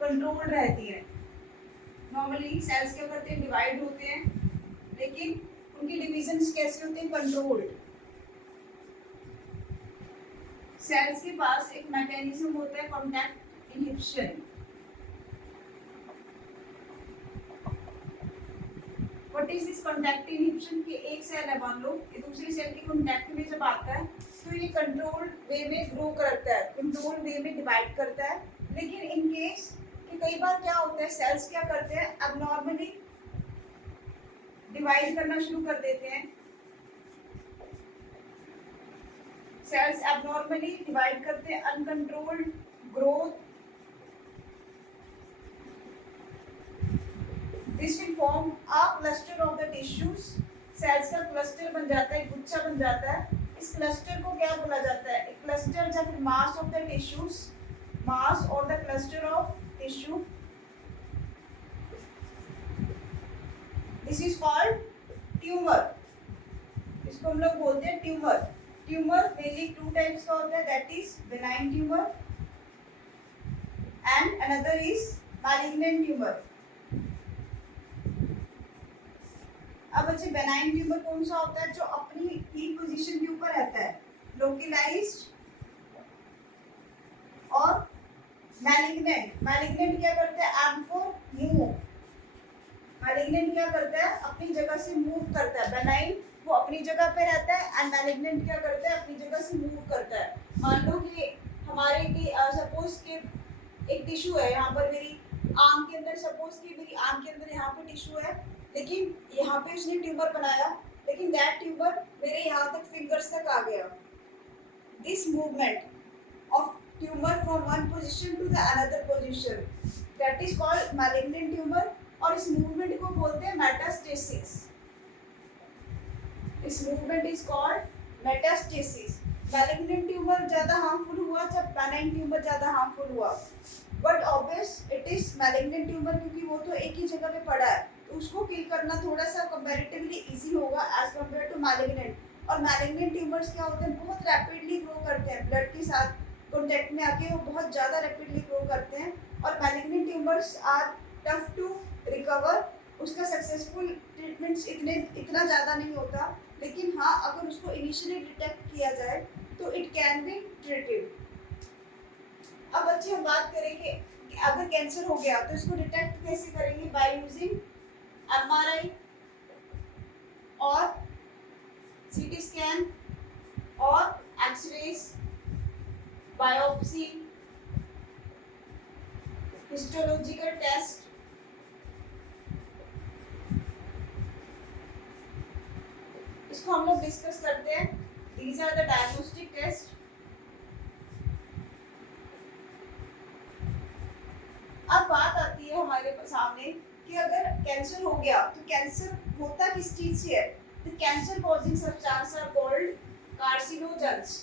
कंट्रोल रहती है। नॉर्मली सेल्स क्या करते हैं, डिवाइड होते हैं, लेकिन उनकी डिविजन्स कैसे होते हैं, कंट्रोल्ड। सेल्स के पास एक मैकेनिज्म होता है contact inhibition. What is this contact inhibition? कि एक सेल है, मान लो ये दूसरी सेल के कॉन्टैक्ट में जब आता है तो ये कंट्रोल वे में ग्रो करता है, कंट्रोल वे में डिवाइड करता है। लेकिन इन केस कि कई बार क्या होता है, सेल्स क्या करते हैं, एबनॉर्मली डिवाइड करना शुरू कर देते हैं। सेल्स एबनॉर्मली डिवाइड करते हैं, uncontrolled growth. This will form a cluster of the tissues. Cells का क्लस्टर बन जाता है, गुच्छा बन जाता है। इस क्लस्टर को क्या बोला जाता है? एक क्लस्टर या फिर मास ऑफ द टिश्यूज, मास और the cluster of tissue, this is called tumour. इसको हम लोग बोलते हैं tumour. Tumour mainly two types का होता है, that is benign tumour and another is malignant tumour. अब बच्चे बेनाइन ट्यूमर कौन सा होता है? जो अपनी ठीक पोजीशन के ऊपर रहता है, लोकलाइज्ड। और मैलिग्नेंट, मैलिग्नेंट क्या करता है? M for move. मैलिग्नेंट क्या करता है? अपनी जगह से मूव करता है। बेनाइन वो अपनी जगह पे रहता है एंड मैलिग्नेंट क्या करता है? अपनी जगह से मूव करता है। मान लो कि हमारे की सपोज के एक टिश्यू है यहाँ पर, मेरी आर्म के अंदर, सपोज कि मेरी आर्म के अंदर यहाँ पे टिश्यू है, लेकिन यहाँ पे उसने ट्यूमर बनाया, लेकिन दैट ट्यूमर मेरे यहाँ तक फिंगर्स तक आ गया। This movement of tumour from one position to the another position, that is called malignant tumour. और इस मूवमेंट को बोलते हैं मेटास्टेसिस। इस movement is called metastasis. Malignant tumour ज्यादा हार्मफुल हुआ जब बेनाइन ट्यूमर ज्यादा हार्मफुल हुआ, but obvious it is malignant tumour, क्योंकि वो तो एक ही जगह पे पड़ा है, तो उसको किल करना थोड़ा सा कंपैरेटिवली इजी होगा एज कम्पेयर टू मैलिग्नेंट। और मैलिग्नेंट ट्यूमर्स क्या होते हैं? बहुत रैपिडली ग्रो करते हैं, ब्लड के साथ कॉन्टेक्ट में आके वो बहुत ज़्यादा रैपिडली ग्रो करते हैं। और malignant tumours are tough to recover. उसका सक्सेसफुल ट्रीटमेंट्स इतना ज़्यादा नहीं होता, लेकिन हाँ, अगर उसको इनिशियली डिटेक्ट किया जाए तो इट कैन बी ट्रीटेड। अब बच्चे हम बात करेंगे कि अगर कैंसर हो गया तो इसको डिटेक्ट कैसे करेंगे? बाय यूजिंग एमआरआई और सीटी स्कैन और एक्सरेज, बायोप्सी, हिस्टोलॉजिकल टेस्ट। इसको हम लोग डिस्कस करते हैं। These are the diagnostic test. अब बात आती है हमारे सामने कि अगर कैंसर हो गया तो कैंसर होता किस चीज से है? The cancer causing substance are called carcinogens.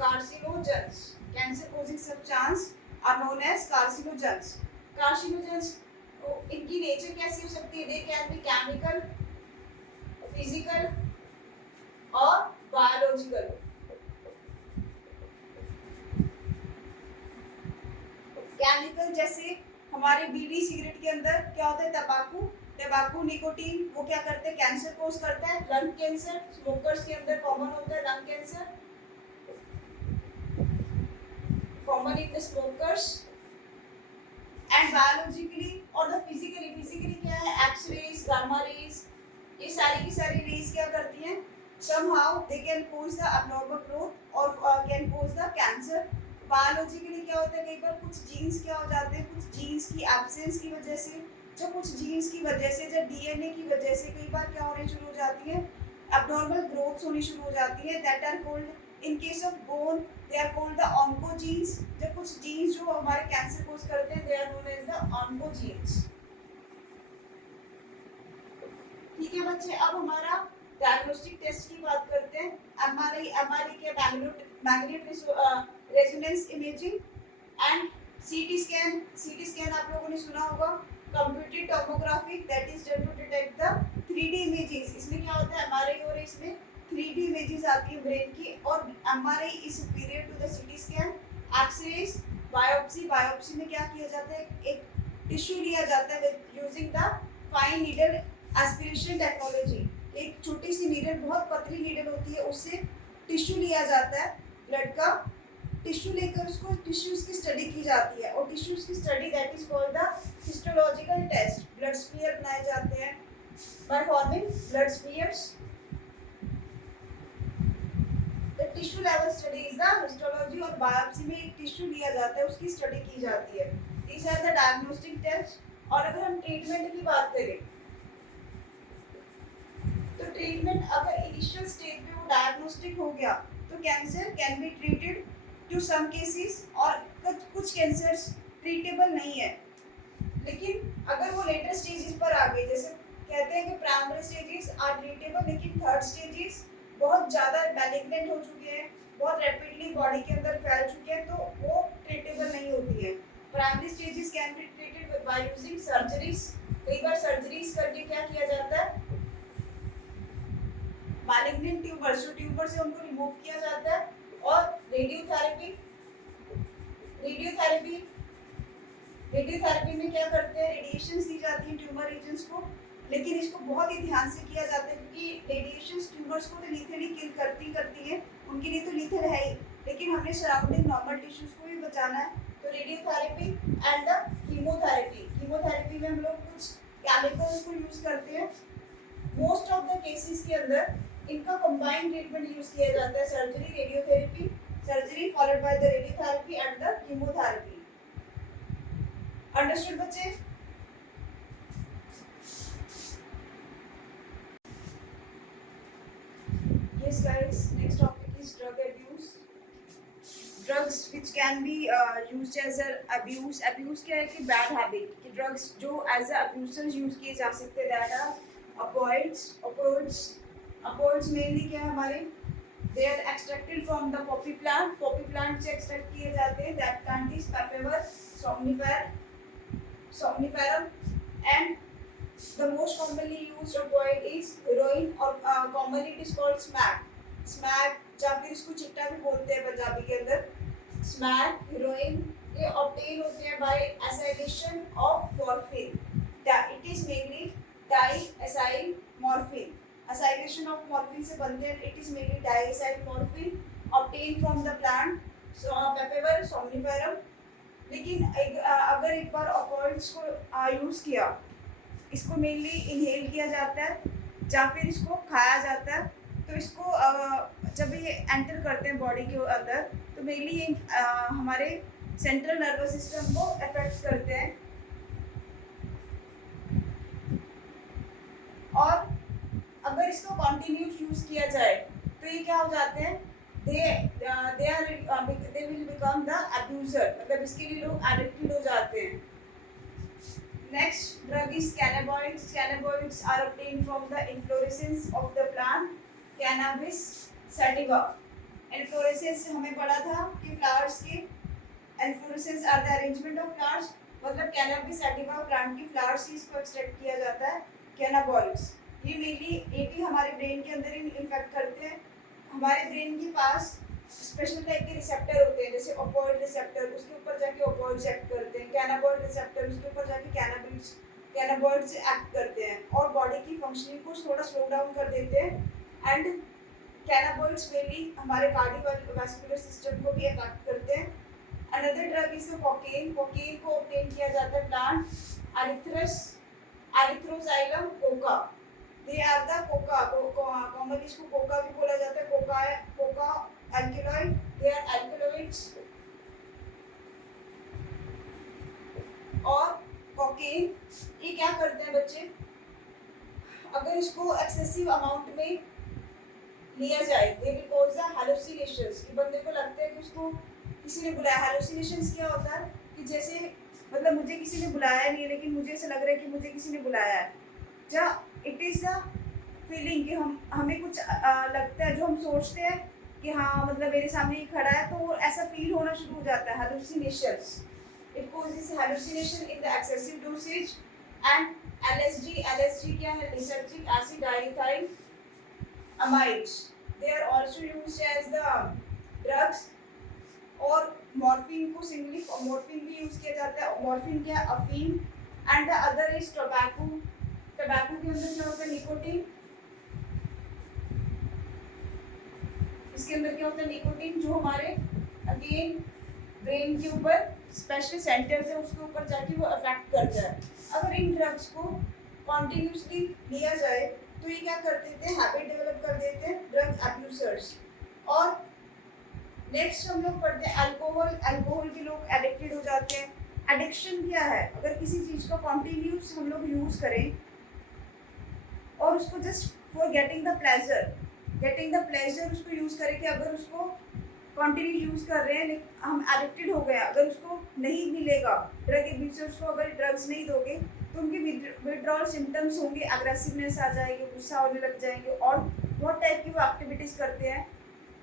Carcinogens, cancer causing substance are known as carcinogens. Carcinogens इनकी नेचर कैसी हो सकती है? They can be chemical, physical और बायोलॉजिकल। केमिकल जैसे हमारे बीड़ी सिगरेट के अंदर क्या होता है? तंबाकू, तंबाकू निकोटीन, वो क्या करते हैं? कैंसर कोज करता है। लंग कैंसर स्मोकर्स के अंदर कॉमन होता है, lung cancer common in the smokers. And biologically और द फिजिकली क्या है? एक्स-रेज, गामा रेज, ये सारी की सारी रेज क्या करती हैं? somehow they can cause the abnormal growth और can cause the cancer। Biologically क्या होता है? कई बार कुछ जीन्स क्या हो जाते हैं? कुछ जीन्स की एब्सेंस की वजह से, जो कुछ जीन्स की वजह से, जो डीएनए की वजह से कई बार क्या होने शुरू हो जाती है? abnormal growths होनी शुरू हो जाती है। that are called in case of bone they are called the oncogenes। जब कुछ जीन्स जो हमारे कैंसर कोज करते हैं they are known as the oncogenes। ठीक है बच्चे, अब हमारा डायग्नोस्टिक टेस्ट की बात करते हैं। एमआरआई के magnetic resonance imaging and CT scan. CT scan आप लोगों ने सुना होगा, computed tomography, that is done to detect the 3D images. इसमें क्या होता है? एमआरआई और इसमें 3D इमेजेस आती है ब्रेन की, और MRI is superior to the CT scan. X-rays, biopsy, biopsy में क्या किया जाता है? एक टिश्यू लिया जाता है using the fine needle aspiration technology. एक छोटी सी नीडल, बहुत पतली नीडल होती है, उससे टिश्यू लिया जाता है ब्लड का। टिश्यू लेकर उसको टिश्यूज की स्टडी की जाती है, और टिश्यूज की study that is called the histological test. Blood smear बनाए जाते हैं by forming blood smears. The tissue level study is the histology. और बायोप्सी में एक टिश्यू लिया जाता है, उसकी स्टडी की जाती है। These are the diagnostic test. और अगर हम ट्रीटमेंट की बात करें तो ट्रीटमेंट अगर इनिशियल स्टेज में वो डायग्नोस्टिक हो गया तो cancer can be treated to some cases, और कुछ कैंसर्स ट्रीटेबल नहीं है। लेकिन अगर वो लेटर स्टेजेस पर आ गए, जैसे कहते हैं कि प्राइमरी स्टेजेस आर ट्रीटेबल, लेकिन थर्ड स्टेजेस बहुत ज़्यादा मैलिग्नेंट हो चुके हैं, बहुत रैपिडली बॉडी के अंदर फैल चुके हैं, तो वो ट्रीटेबल नहीं होती है। Primary stages can be treated by using surgeries. कई बार सर्जरीज करके क्या किया जाता है, मैलिग्नेंट ट्यूमर्स, जो ट्यूमर से उनको रिमूव किया जाता है। और रेडियोथेरेपी, रेडियोथेरेपी रेडियोथेरेपी में क्या करते हैं, रेडिएशंस दी जाती हैं ट्यूमर रीजन्स को, लेकिन इसको बहुत ही ध्यान से किया जाता है क्योंकि रेडिएशंस ट्यूमर्स को तो लीथली किल करती है, उनके लिए तो लीथल है ही, लेकिन हमने सराउंडिंग नॉर्मल टिश्यूज को भी बचाना है। तो radiotherapy and the chemotherapy, chemotherapy में हम लोग कुछ केमिकल्स को यूज करते हैं। मोस्ट ऑफ द केसेस के अंदर इनका कंबाइंड ट्रीटमेंट यूज किया जाता है, surgery, radiotherapy, surgery followed by the radiotherapy and the chemotherapy. Understood बच्चे? Yes guys, next topic is drug abuse. Drugs which can be used as a abuse. Abuse क्या है कि bad habit, कि drugs जो as a abusers use किए जा सकते हैं, that are opioids. Opioids mainly क्या है हमारे, they are extracted from the poppy plant. Poppy plant से extract किए जाते हैं. That plant is Papaver somniferum, and the most commonly used opioid is heroin, or commonly it is called smack. या फिर इसको चिट्टा भी बोलते हैं पंजाबी के अंदर। स्मैक, हीरोइन, ये ऑब्टेन होते हैं by acylation of morphine. It is mainly diacyl morphine, acylation of morphine से बनते हैं। It is mainly diacyl morphine obtain from the plant Papaver somniferum. लेकिन अगर एक बार ऑपॉइड्स को यूज़ किया, इसको मेनली इनहेल किया जाता है या फिर इसको खाया जाता है, तो इसको जब ये एंटर करते हैं बॉडी के अंदर, तो मेनली ये हमारे सेंट्रल नर्वस सिस्टम को अफेक्ट करते हैं। और अगर इसको कॉन्टिन्यूस यूज़ किया जाए तो ये क्या हो जाते हैं, they will become the abuser, मतलब इसके लिए लोग एडिक्टेड हो जाते हैं। Next drug is cannabinoids. Cannabinoids are obtained from the inflorescence of the plant Cannabis sativa. Inflorescence हमें पढ़ा था कि flowers के inflorescence are the arrangement of flowers, मतलब Cannabis sativa प्लांट की फ्लावर्स से इसको एक्सट्रैक्ट किया जाता है। कैनाबॉइड्स ये मेनली ये भी हमारे ब्रेन के अंदर इन्फेक्ट करते हैं। हमारे ब्रेन के पास स्पेशल टाइप के रिसेप्टर होते हैं, जैसे ऑपोइड रिसेप्टर, उसके ऊपर जाके ऑपोइड्स एक्ट करते हैं। कैनाबॉइड रिसेप्टर, उसके ऊपर जाके कैनाबॉइड्स एक्ट करते हैं और बॉडी की फंक्शनिंग को थोड़ा स्लो डाउन कर देते हैं। एंड कैनाबॉइड्स मेनली हमारे कार्डियोवैस्कुलर सिस्टम को भी अफेक्ट करते हैं। Another drug is cocaine. Cocaine को ऑब्टेन किया जाता है plant erythroxylum coca. They are the coca, commonly इसको कोका भी बोला जाता है। Coca alkaloid, they are alkaloids। और कोकेन ये क्या करते हैं बच्चे, अगर इसको एक्सेसिव अमाउंट में लिया जाए, they will cause the hallucinations, कि बंदे को लगता है कि उसको किसी ने बुलाया। hallucinations क्या होता है कि जैसे मतलब मुझे किसी ने बुलाया नहीं है, लेकिन मुझे ऐसा लग रहा है कि मुझे किसी ने बुलाया है। जब इट इज़ द फीलिंग कि हमें कुछ लगता है, जो हम सोचते हैं कि हाँ मतलब मेरे सामने ही खड़ा है, तो ऐसा फील होना शुरू हो जाता है। hallucinations, it causes hallucination in the excessive dosage। and LSD क्या है, lysergic acid diethyl amides, they are also used as the drugs। और मॉर्फिन को सिंगली मॉर्फिन भी यूज किया जाता है। मॉर्फिन क्या है, अफीम। And the other is tobacco. Tobacco के अंदर क्या होता है, निकोटीन। इसके अंदर क्या होता है, निकोटीन, जो हमारे अगेन ब्रेन के ऊपर स्पेशल सेंटर्स है, उसके ऊपर जाके वो अफेक्ट करता है। अगर इन ड्रग्स को कॉन्टिन्यूसली लिया जाए तो ये क्या कर देते हैं, हैबिट डेवलप कर देते हैं ड्रग अब्यूजर्स। और नेक्स्ट हम लोग पढ़ते हैं अल्कोहल। अल्कोहल के लोग एडिक्टेड हो जाते हैं। एडिक्शन क्या है, अगर किसी चीज़ को कॉन्टिन्यूस हम लोग यूज़ करें और उसको just for getting the pleasure उसको यूज़ करें, कि अगर उसको कंटिन्यू यूज़ कर रहे हैं लेकिन हम एडिक्टेड हो गए, अगर उसको नहीं मिलेगा ड्रग एब्यूजर्स को अगर ड्रग्स नहीं दोगे तो उनके विड्रॉल सिम्टम्स होंगे, अग्रेसिवनेस आ जाएगी, गुस्सा होने लग जाएंगे और बहुत टाइप की वो एक्टिविटीज़ करते हैं।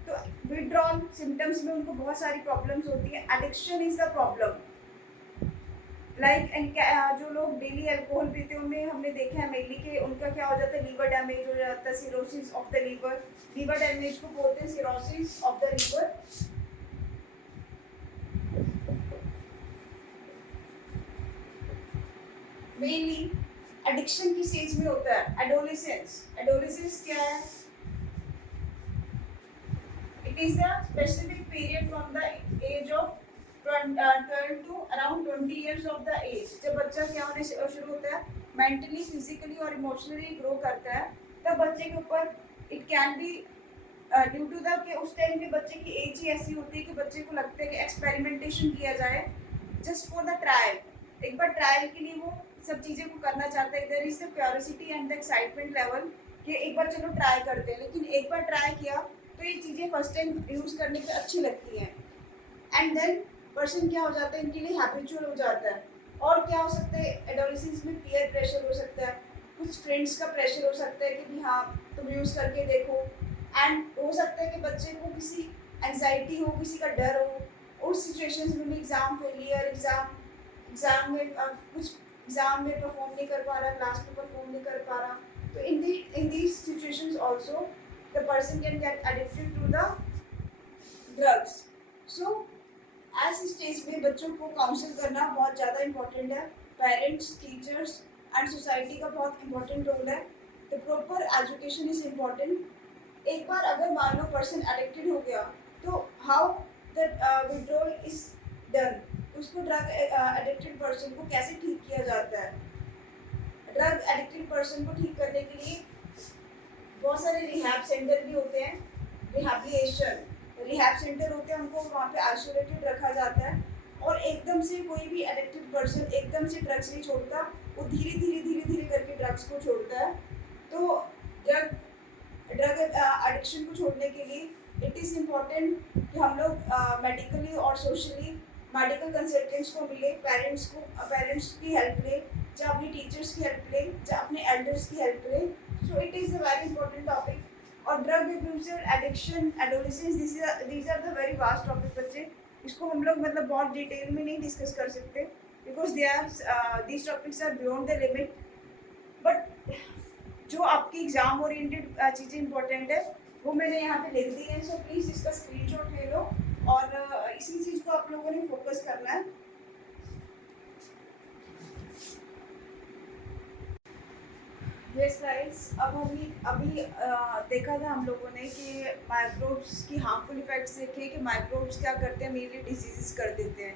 तो विड्रॉल सिम्टम्स में उनको बहुत सारी प्रॉब्लम्स होती है। Addiction is the problem. Like जो लोग डेली अल्कोहल पीते हैं उनमें हमने देखा है मेनली कि उनका क्या हो जाता है, लीवर डैमेज हो जाता है, cirrhosis of the liver. Liver damage को बोलते हैं cirrhosis of the liver. Mainly addiction की स्टेज में होता है। एडोलेसेंस, एडोलेसेंस क्या है? It is the specific period from the age of 12 to around 20 years of the age। जब बच्चा क्या होने शुरू होता है, मेंटली, फिजिकली और इमोशनली ग्रो करता है, तब बच्चे के ऊपर it can be due to the कि उस टाइम के बच्चे की एज ही ऐसी होती है कि बच्चे को लगता है कि एक्सपेरिमेंटेशन किया जाए जस्ट फॉर द ट्रायल। एक बार ट्रायल के लिए वो सब चीज़ें को करना चाहता है। There is the curiosity and the excitement level कि एक बार चलो ट्राई करते हैं। लेकिन एक बार ट्राई किया तो ये चीज़ें फर्स्ट टाइम यूज़ करने पे अच्छी लगती हैं एंड देन पर्सन क्या हो जाता है, इनके लिए हैबिचुअल हो जाता है। और क्या हो सकता है, एडोलेसेंस में पीयर प्रेशर हो सकता है, कुछ फ्रेंड्स का प्रेशर हो सकता है कि भी हाँ तुम यूज़ करके देखो। एंड हो सकता है कि बच्चे को किसी एंजाइटी हो, किसी का डर हो, उस सिचुएशंस में भी एग्ज़ाम फेलियर, एग्ज़ाम में कुछ एग्ज़ाम में परफॉर्म नहीं कर पा रहा, क्लास में परफॉर्म नहीं कर पा रहा। तो in these situations also the person can get addicted to the drugs. So ऐसे स्टेज में बच्चों को काउंसिल करना बहुत ज़्यादा इम्पोर्टेंट है। पेरेंट्स, टीचर्स एंड सोसाइटी का बहुत इम्पोर्टेंट रोल है। The proper education is important. एक बार अगर मान लो पर्सन एडिक्टेड हो गया तो how the withdrawal is done, उसको ड्रग एडिक्टेड पर्सन को कैसे ठीक किया जाता है। ड्रग एडिक्टेड पर्सन को ठीक करने के लिए बहुत सारे रिहैब सेंटर भी होते हैं। रिहैब सेंटर होते हैं, उनको वहाँ पे आइसोलेटेड रखा जाता है। और एकदम से कोई भी एडिक्टेड पर्सन एकदम से ड्रग्स नहीं छोड़ता, वो धीरे धीरे करके ड्रग्स को छोड़ता है। तो ड्रग एडिक्शन को छोड़ने के लिए इट इज़ इम्पॉर्टेंट कि हम लोग मेडिकली और सोशली मेडिकल कंसल्टेंट्स को मिले, पेरेंट्स की हेल्प लें, या अपनी टीचर्स की हेल्प लें, या अपने एल्डर्स की हेल्प लें। So it is a very important topic. और drug abuser, addiction, adolescence, these are the very vast topic बच्चे। इसको हम लोग मतलब बहुत डिटेल में नहीं डिस्कस कर सकते because these topics are beyond the limit. But जो आपकी एग्ज़ाम ओरिएंटेड चीज़ें इंपॉर्टेंट है वो मैंने यहाँ पे लिख दी है। सो प्लीज़ इसका स्क्रीनशॉट ले लो और इसी चीज़ को आप लोगों ने फोकस करना है। यस गाइस, अब अभी देखा था हम लोगों ने कि माइक्रोब्स की हार्मफुल इफेक्ट्स देखे कि माइक्रोब्स क्या करते हैं, मेनली डिजीज़ कर देते हैं।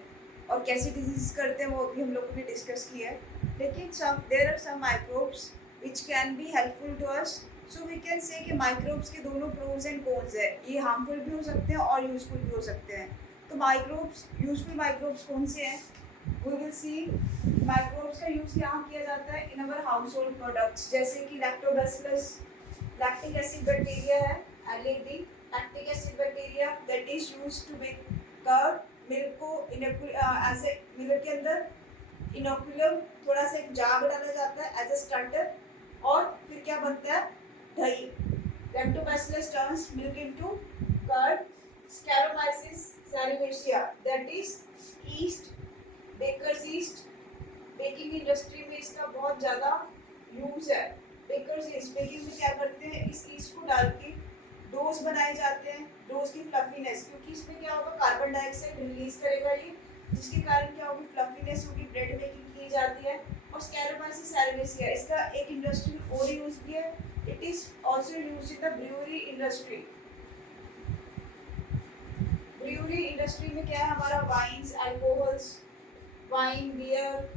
और कैसे डिजीज़ करते हैं वो भी हम लोगों ने डिस्कस किया है। लेकिन there are some microbes which can be helpful to us. So we can say कि माइक्रोब्स के दोनों प्रोज एंड कॉन्स है। ये हार्मफुल भी हो सकते हैं और यूजफुल भी हो सकते हैं। तो माइक्रोब्स, यूजफुल माइक्रोब्स कौन से हैं? वी विल सी माइक्रोब्स का यूज़ यहाँ किया जाता है in our household products, जैसे कि लैक्टोबैसिलस, लैक्टिक एसिड बैक्टीरिया है, LAB, lactic acid bacteria that is used to make curd. Milk को एज ए मिल्क के अंदर इनोकुलम थोड़ा सा एक जाग डाला जाता है एज ए स्टार्टर, और फिर क्या बनता है, दही। Lactobacillus turns milk into curd. Saccharomyces cerevisiae that is yeast, baker's yeast. Baking industry में इसका बहुत ज़्यादा यूज़ है। बेकर्स ईस्ट, बेकिंग में क्या करते हैं, इस ईस्ट को डाल के डोज बनाए जाते हैं। डोज की फ्लफीनेस, क्योंकि इसमें क्या होगा, कार्बन डाइऑक्साइड रिलीज करेगा ये, जिसके कारण क्या होगी, फ्लफीनेस होगी, ब्रेड मेकिंग की जाती है। और स्कैरोमाइसिस सेरेनेशिया, इसका एक इंडस्ट्रियल और यूज भी है। It is also use in the brewery industry. Brewery industry में क्या है, हमारा वाइन्स, अल्कोहल्स, वाइन, बियर,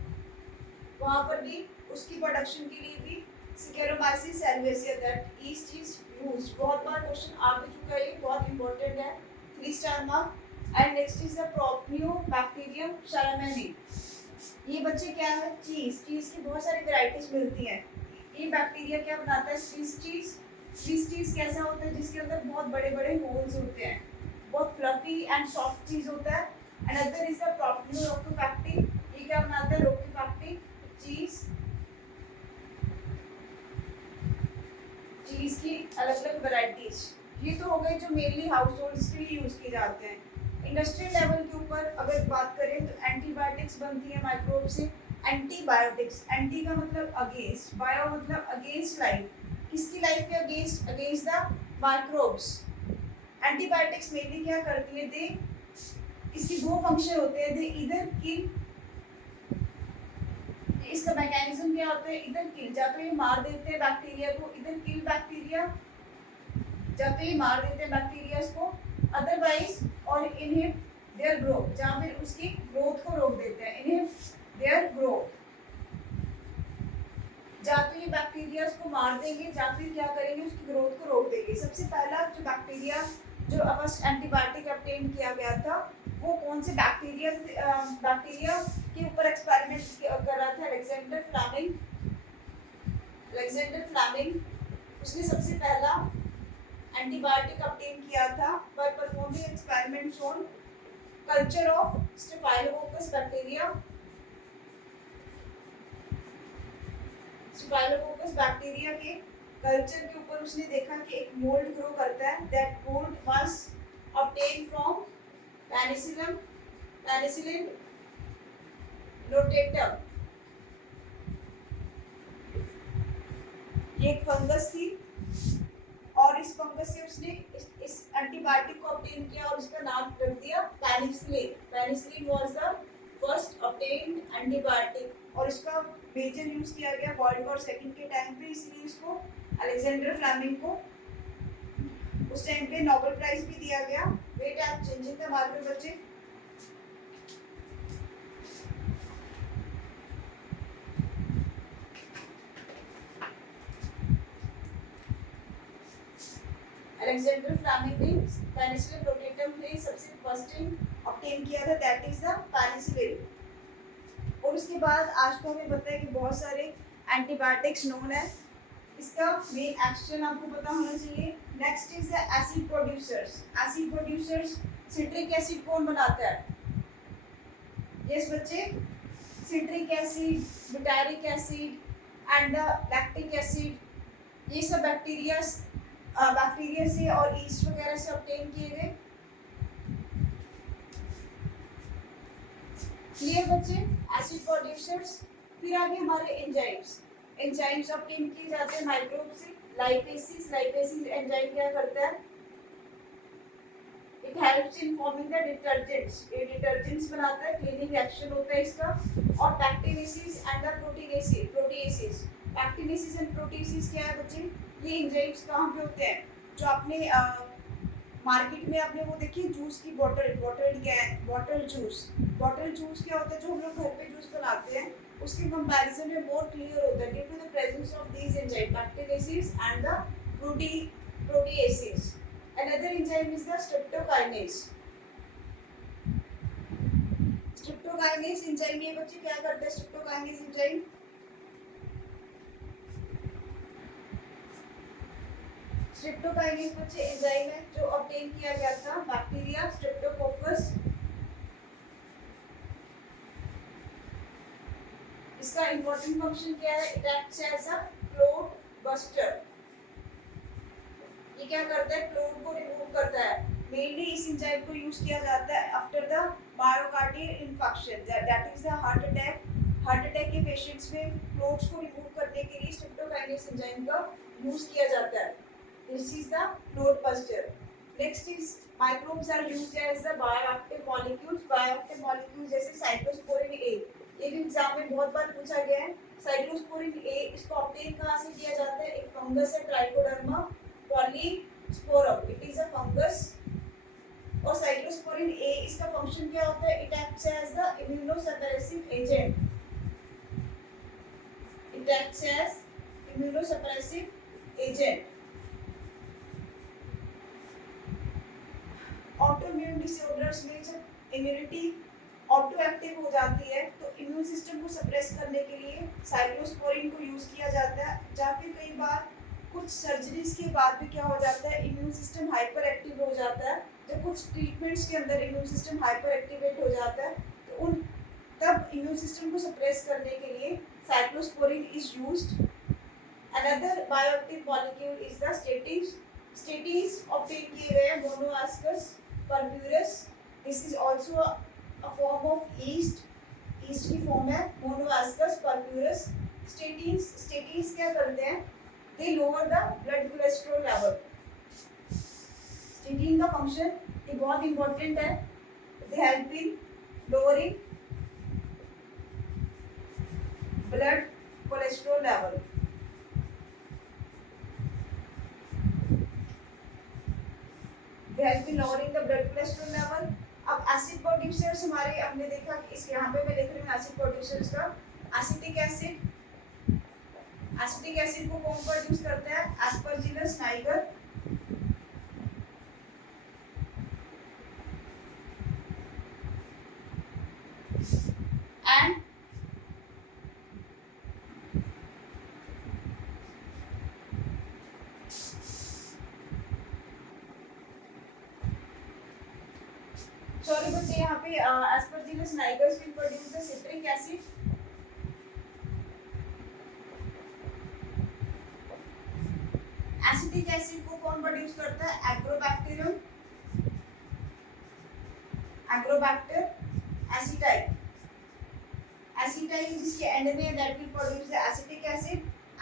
वहाँ पर भी उसकी प्रोडक्शन के लिए भी स्कैरोमाइसिस cerevisiae that east is used. बहुत बार क्वेश्चन आ भी चुका है, ये बहुत इंपॉर्टेंट है, 3 star mark. And next is the Propionibacterium shermanii. ये बच्चे क्या है, चीज़ की बहुत सारी वेराइटीज मिलती हैं। ये बैक्टीरिया क्या बनाता है, स्विस चीज़ कैसा होता है, जिसके अंदर बहुत बड़े बड़े होल्स होते हैं, बहुत फ्लफी एंड सॉफ्ट चीज़ होता है। अनदर इज द प्रोपियोबैक्टीरियम, ये क्या बनाता है, रोकिफैक्टिक चीज़ चीज़ की अलग अलग वैरायटीज। ये तो हो गए जो मेनली हाउस होल्ड्स के लिए यूज़ किए जाते हैं। इंडस्ट्रियल लेवल के ऊपर अगर बात करें तो एंटीबायोटिक्स बनती है माइक्रोब से। एंटीबायोटिक्स, एंटी का मतलब अगेंस्ट, बायो मतलब अगेंस्ट लाइफ। किसकी लाइफ के against? Against the microbes. Antibiotics mainly क्या करती है? दे, इसकी दो फंक्शन होते हैं। दे इधर किल, इसका मैकेनिज्म क्या होता है? इधर किल, या तो ये मार देते हैं बैक्टीरिया को, इधर किल बैक्टीरिया, या तो ये मार देते हैं बैक्टीरिया को, अदरवाइज और इनहिब देयर ग्रोथ, जहाँ फिर उसकी ग्रोथ को रोक देते हैं। इनहिब देयर ग्रोथ, या तो ये बैक्टीरिया को मार देंगे या फिर क्या करेंगे? उसकी ग्रोथ को रोक देंगे। सबसे पहला जो बैक्टीरिया जो फर्स्ट एंटीबायोटिक ऑब्टेन किया गया था वो कौन से बैक्टीरिया के ऊपर एक्सपेरिमेंट कर रहा था? Alexander Fleming. अलेक्जेंडर फ्लेमिंग उसने सबसे पहला एंटीबायोटिक ऑब्टेन किया था by performing experiments on culture of Staphylococcus bacteria। स्टाफाइलोकोकस bacteria के कल्चर के ऊपर उसने देखा कि एक मोल्ड ग्रो करता है। That mould was obtain from penicillin notatum. ये एक फंगस थी और इस फंगस से उसने इस एंटीबायोटिक को ऑब्टेन किया और उसका नाम रख दिया penicillin. Penicillin was the first obtained antibiotic और इसका मेजर यूज किया गया वर्ल्ड वॉर सेकंड के टाइम पे। इसलिए इसको अलेक्जेंडर फ्लेमिंग को उस टाइम पे नोबेल प्राइज भी दिया गया। वेट आप चेंजिंग का मार्कर बच्चे। अलेक्जेंडर फ्लेमिंग ने पेनिसिलिन रोटेटम ने सबसे फर्स्ट ऑब्टेन किया था, दैट इज द पेनिसिलिन। और उसके बाद आज को हमें पता है कि बहुत सारे एंटीबायोटिक्स नोन है। इसका मेन एक्शन आपको पता होना चाहिए। Next is the acid producers. Acid producers, citric acid कौन बनाता है? यस बच्चे, citric acid, butyric acid and the lactic acid, ये सब बैक्टीरिया से और ईस्ट वगैरह से ऑब्टेन किए गए। क्लियर बच्चे? Acid producers. फिर आगे हमारे एंजाइम्स ऑब्टेन किए जाते हैं माइक्रोब से। लाइपेसिस एंजाइम क्या करता है? It helps in forming the detergents. ये डिटर्जेंट्स बनाता है, क्लीनिंग रिएक्शन होता है इसका। और बैक्टीरियसिस एंड द प्रोटीएसिस। बैक्टीरियसिस एंड प्रोटीएसिस क्या है बच्चे? ये एंजाइम्स कहाँ पे होते हैं? जो आपने मार्केट में आपने वो देखिए जूस की बॉटल जूस क्या होता है? जो हम लोग घर पे जूस बनाते हैं उसके कंपैरिजन में मोर क्लियर होता है due to the presence of these enzyme बैक्टीरियसिस and the proteases. Another enzyme is the streptokinase. Streptokinase enzyme ये बच्चे क्या करते हैं? स्ट्रेप्टोकाइनेज एंजाइम स्ट्रेप्टोकाइनेज बच्चे एंजाइम है जो ऑब्टेन किया गया था बैक्टीरिया स्ट्रेप्टोकोकस। इसका इंपॉर्टेंट फंक्शन क्या है? It acts as a clot buster. ये क्या करता है? क्लोट को रिमूव करता है। मेनली इस एंजाइम को यूज किया जाता है after the myocardial infection, that is the heart attack. Heart attack के पेशेंट्स में क्लोट्स को रिमूव करने के लिए स्ट्रेप्टोकाइनेज एंजाइम का यूज किया जाता है। This is the clot buster. Next is microbes are used as the bioactive molecules. Bioactive molecules जैसे साइक्लोस्पोरिन A, ये भी एग्जाम में बहुत बार पूछा गया है। साइक्लोस्पोरिन A इसको ऑब्टेन कहाँ से किया जाता है? एक फंगस है trichoderma polysporum. It is a fungus. और साइक्लोस्पोरिन A इसका फंक्शन क्या होता है? It acts as the immunosuppressive agent. It acts as immunosuppressive agent. Autoimmune disorders में जब इम्यूनिटी ऑटो एक्टिव हो जाती है तो इम्यून सिस्टम को सप्रेस करने के लिए साइक्लोस्पोरिन को यूज किया जाता है। या फिर कई बार कुछ सर्जरीज के बाद भी क्या हो जाता है? इम्यून सिस्टम हाइपर एक्टिव हो जाता है। जब कुछ ट्रीटमेंट्स के अंदर इम्यून सिस्टम हाइपर एक्टिवेट हो जाता है तो तब इम्यून सिस्टम को सप्रेस करने के लिए cyclosporin is used Another bioactive molecule is the statins. Statins obtained किए गए हैं monoascus purpurus. This is also a form of yeast. yeast की form है monoascus purpurus. Statins क्या करते हैं? They lower the blood cholesterol level. Statin का function ये बहुत important है. They help in lowering blood cholesterol level. They help in lowering the blood cholesterol level. अब एसिड प्रोड्यूसर्स हमारे हमने देखा कि इस यहाँ पे मैं लिख रही हूँ एसिड प्रोड्यूसर्स का. एसिटिक एसिड को कौन प्रोड्यूस करता है? Aspergillus Niger. एंड सॉरी बच्चे यहाँ पे Aspergillus nigers will produce the citric acid. Acetic acid को कौन प्रोड्यूस करता है? एग्रोबैक्टीरियम. Agrobacter acetyl. एसिटाइल जिसके एंड में that will produce the acetic acid.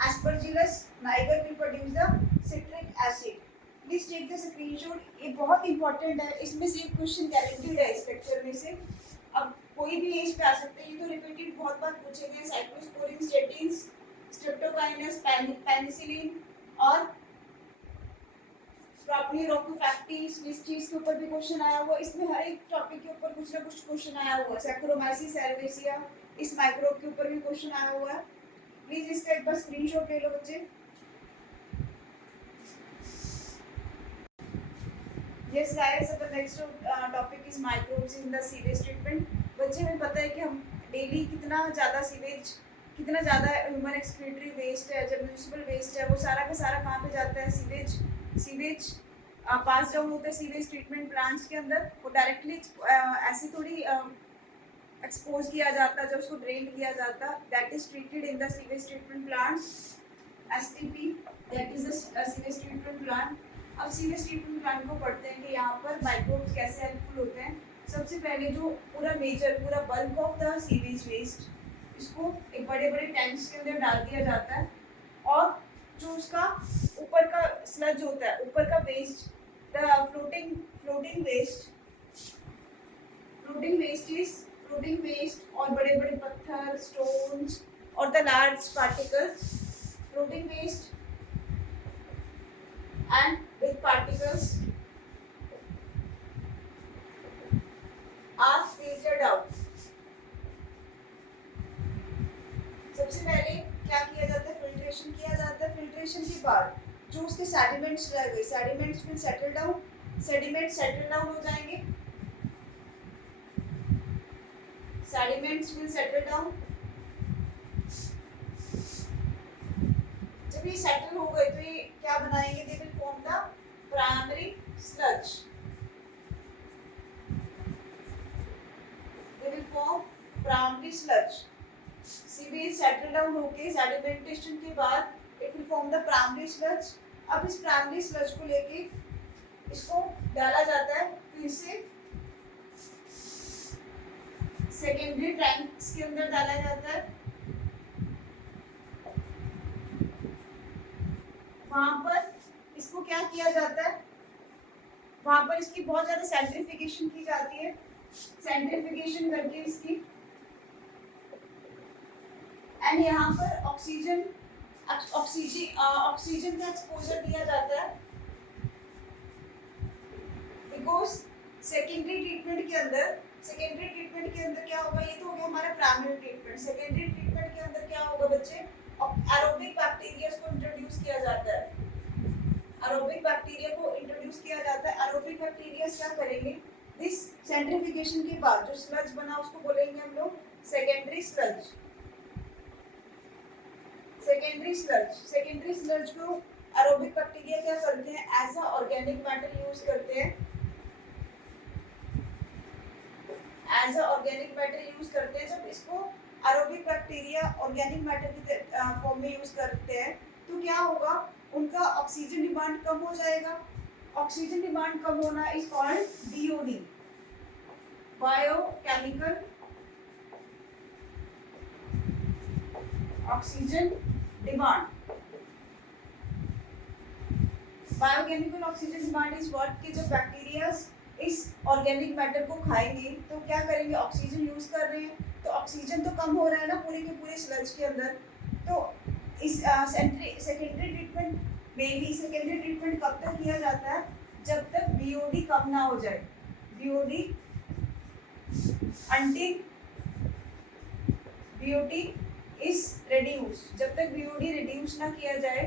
Aspergillus niger will produce the citric acid. Please take the screenshot. ये बहुत important है. इसमें से एक क्वेश्चन गारंटीड है इस लेक्चर में से. अब कोई भी एज पे आ सकते हैं. ये तो रिपीटेड बहुत बार पूछे गए. साइक्लोस्पोरिन, स्टेटिन्स, स्ट्रेप्टोकाइनेस, पेनिसिलिन और प्रोपियोरोकोफैक्टिस. इस चीज के ऊपर भी क्वेश्चन आया हुआ. इसमें हर एक टॉपिक के ऊपर कुछ ना कुछ क्वेश्चन आया हुआ है. सैक्रोमाइसिस सेरेविसिया इस माइक्रोब के ऊपर भी क्वेश्चन आया हुआ है. प्लीज इसका एक बार स्क्रीनशॉट ले लो बच्चे. Yes guys, the next topic is microbes in the sewage treatment. बच्चे हमें पता है कि हम डेली कितना ज़्यादा ह्यूमन एक्सक्रीटरी वेस्ट है, जब म्यूनिसिपल वेस्ट है वो सारा का सारा कहाँ पे जाता है? सीवेज पास डाउन होता है सीवेज ट्रीटमेंट प्लांट्स के अंदर. वो डायरेक्टली ऐसे थोड़ी एक्सपोज किया जाता जब उसको ड्रेन किया जाता. That is treated in the sewage treatment plants. STP, that is the sewage treatment plant. अब सीवेज ट्रीटमेंट प्लांट को पढ़ते हैं कि यहाँ पर माइक्रोब्स कैसे हेल्पफुल होते हैं. सबसे पहले जो पूरा bulk of the sewage waste इसको एक बड़े बड़े टैंक्स के अंदर डाल दिया जाता है. और जो उसका ऊपर का स्लज होता है, ऊपर का वेस्ट, द फ्लोटिंग वेस्ट और बड़े बड़े पत्थर, स्टोन्स और the large particles. Floating waste and big particles are filtered out. सबसे पहले क्या किया जाता है? फिल्ट्रेशन किया जाता है. फिल्ट्रेशन के बाद जो उसके सेडिमेंट्स रह गए, सेडिमेंट्स विल सेटल डाउन हो जाएंगे. Sediments will settle down. जब ये सेटल हो गए तो ये क्या बनाएंगे? दे will form the primary sludge. Sewage settle down होके सेडिमेंटेशन के बाद it will form the primary sludge. अब इस प्राइमरी स्लज को लेके इसको डाला जाता है फिर से सेकेंडरी टैंक्स के अंदर डाला जाता है. वहां पर इसको क्या किया जाता है? वहां पर इसकी बहुत ज्यादा सेंट्रीफिकेशन की जाती है. सेंट्रीफिकेशन करके इसकी एंड यहाँ पर ऑक्सीजन का एक्सपोजर दिया जाता है. बिकॉज सेकेंडरी ट्रीटमेंट के अंदर क्या होगा? ये तो हो गया हमारा प्राइमरी ट्रीटमेंट. सेकेंडरी ट्रीटमेंट के अंदर क्या होगा बच्चे? एरोबिक बैक्टीरिया को इंट्रोड्यूस किया जाता है. एरोबिक बैक्टीरिया क्या करेंगे? दिस सेंट्रीफिकेशन के बाद जो स्लज बना उसको बोलेंगे हम लोग सेकेंडरी स्लज. सेकेंडरी स्लज को एरोबिक बैक्टीरिया क्या करते हैं? As a organic matter use करते हैं. जब इसको एरोबिक बैक्टीरिया ऑर्गेनिक मैटर की फॉर्म में यूज करते हैं तो तो क्या होगा, उनका ऑक्सीजन डिमांड कम हो जाएगा। ऑक्सीजन डिमांड कम होना is called BOD, biochemical oxygen demand. Biochemical oxygen demand is what कि जब बैक्टीरिया इस ऑर्गेनिक मैटर को खाएंगे तो क्या करेंगे, ऑक्सीजन यूज कर रहे हैं तो ऑक्सीजन तो कम हो रहा है ना पूरे के पूरे स्लज के अंदर। तो इस सेकेंडरी ट्रीटमेंट में भी, सेकेंडरी ट्रीटमेंट कब तक किया जाता है, जब तक बीओडी कम ना हो जाए, BOD until BOD is reduce, जब तक बीओडी रिड्यूस ना किया जाए,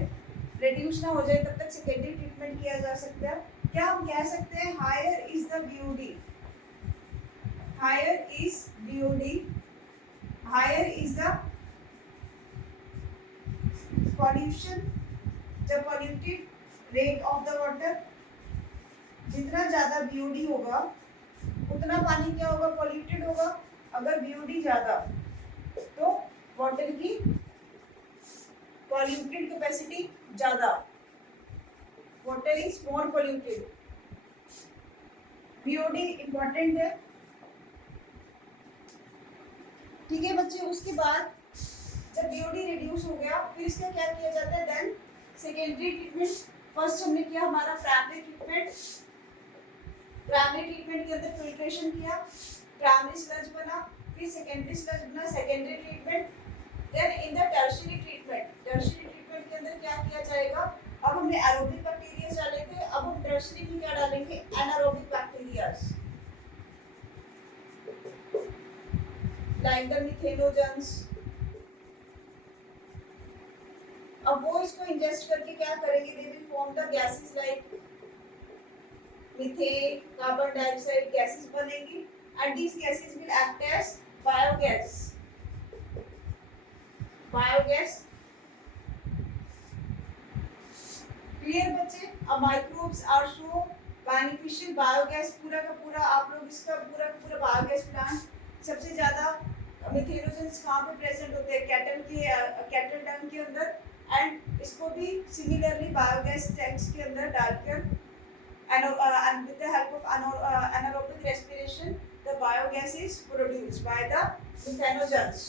रिड्यूस ना हो जाए तब तक सेकेंडरी ट्रीटमेंट किया जा सकता है। क्या हम कह सकते हैं, higher is the BOD, higher is BOD, higher is the pollution, the polluted rate of the water, जितना ज्यादा बीओडी होगा उतना पानी क्या होगा, पॉल्यूटेड होगा। अगर बीओडी ज्यादा तो वाटर की पॉल्यूटेड कैपेसिटी ज्यादा, water is more polluted. BOD important है, ठीक है बच्चे। उसके बाद जब बीओडी रिड्यूस हो गया फिर इसका क्या किया जाता है, देन सेकेंडरी ट्रीटमेंट। फर्स्ट हमने किया हमारा प्राइमरी ट्रीटमेंट, प्राइमरी ट्रीटमेंट के अंदर फिल्ट्रेशन किया, प्राइमरी स्लज बना, फिर सेकेंडरी स्लज बना, secondary treatment. Then in the tertiary treatment, tertiary treatment के अंदर क्या किया जाएगा, अब हमने एरोबिक बैक्टीरिया डाले थे, अब हम टर्शियरी में क्या डालेंगे, anaerobic bacterias like the methanogens. अब वो इसको इंजेस्ट करके क्या करेंगे, they will form the gases like methane, carbon dioxide gases बनेंगी and these gases will act as biogas, biogas। Clear बच्चे। अब microbes are so beneficial, biogas पूरा का पूरा आप लोग इसका पूरा का पूरा बायोगैस प्लांट सबसे ज्यादा मिथेनोजेंस कहाँ पे प्रेजेंट होते हैं, कैटल डंग के अंदर, एंड इसको भी सिमिलरली बायोगैस टैंक्स के अंदर डालकर and with the help of anaerobic respiration the biogas is produced by the methanogens।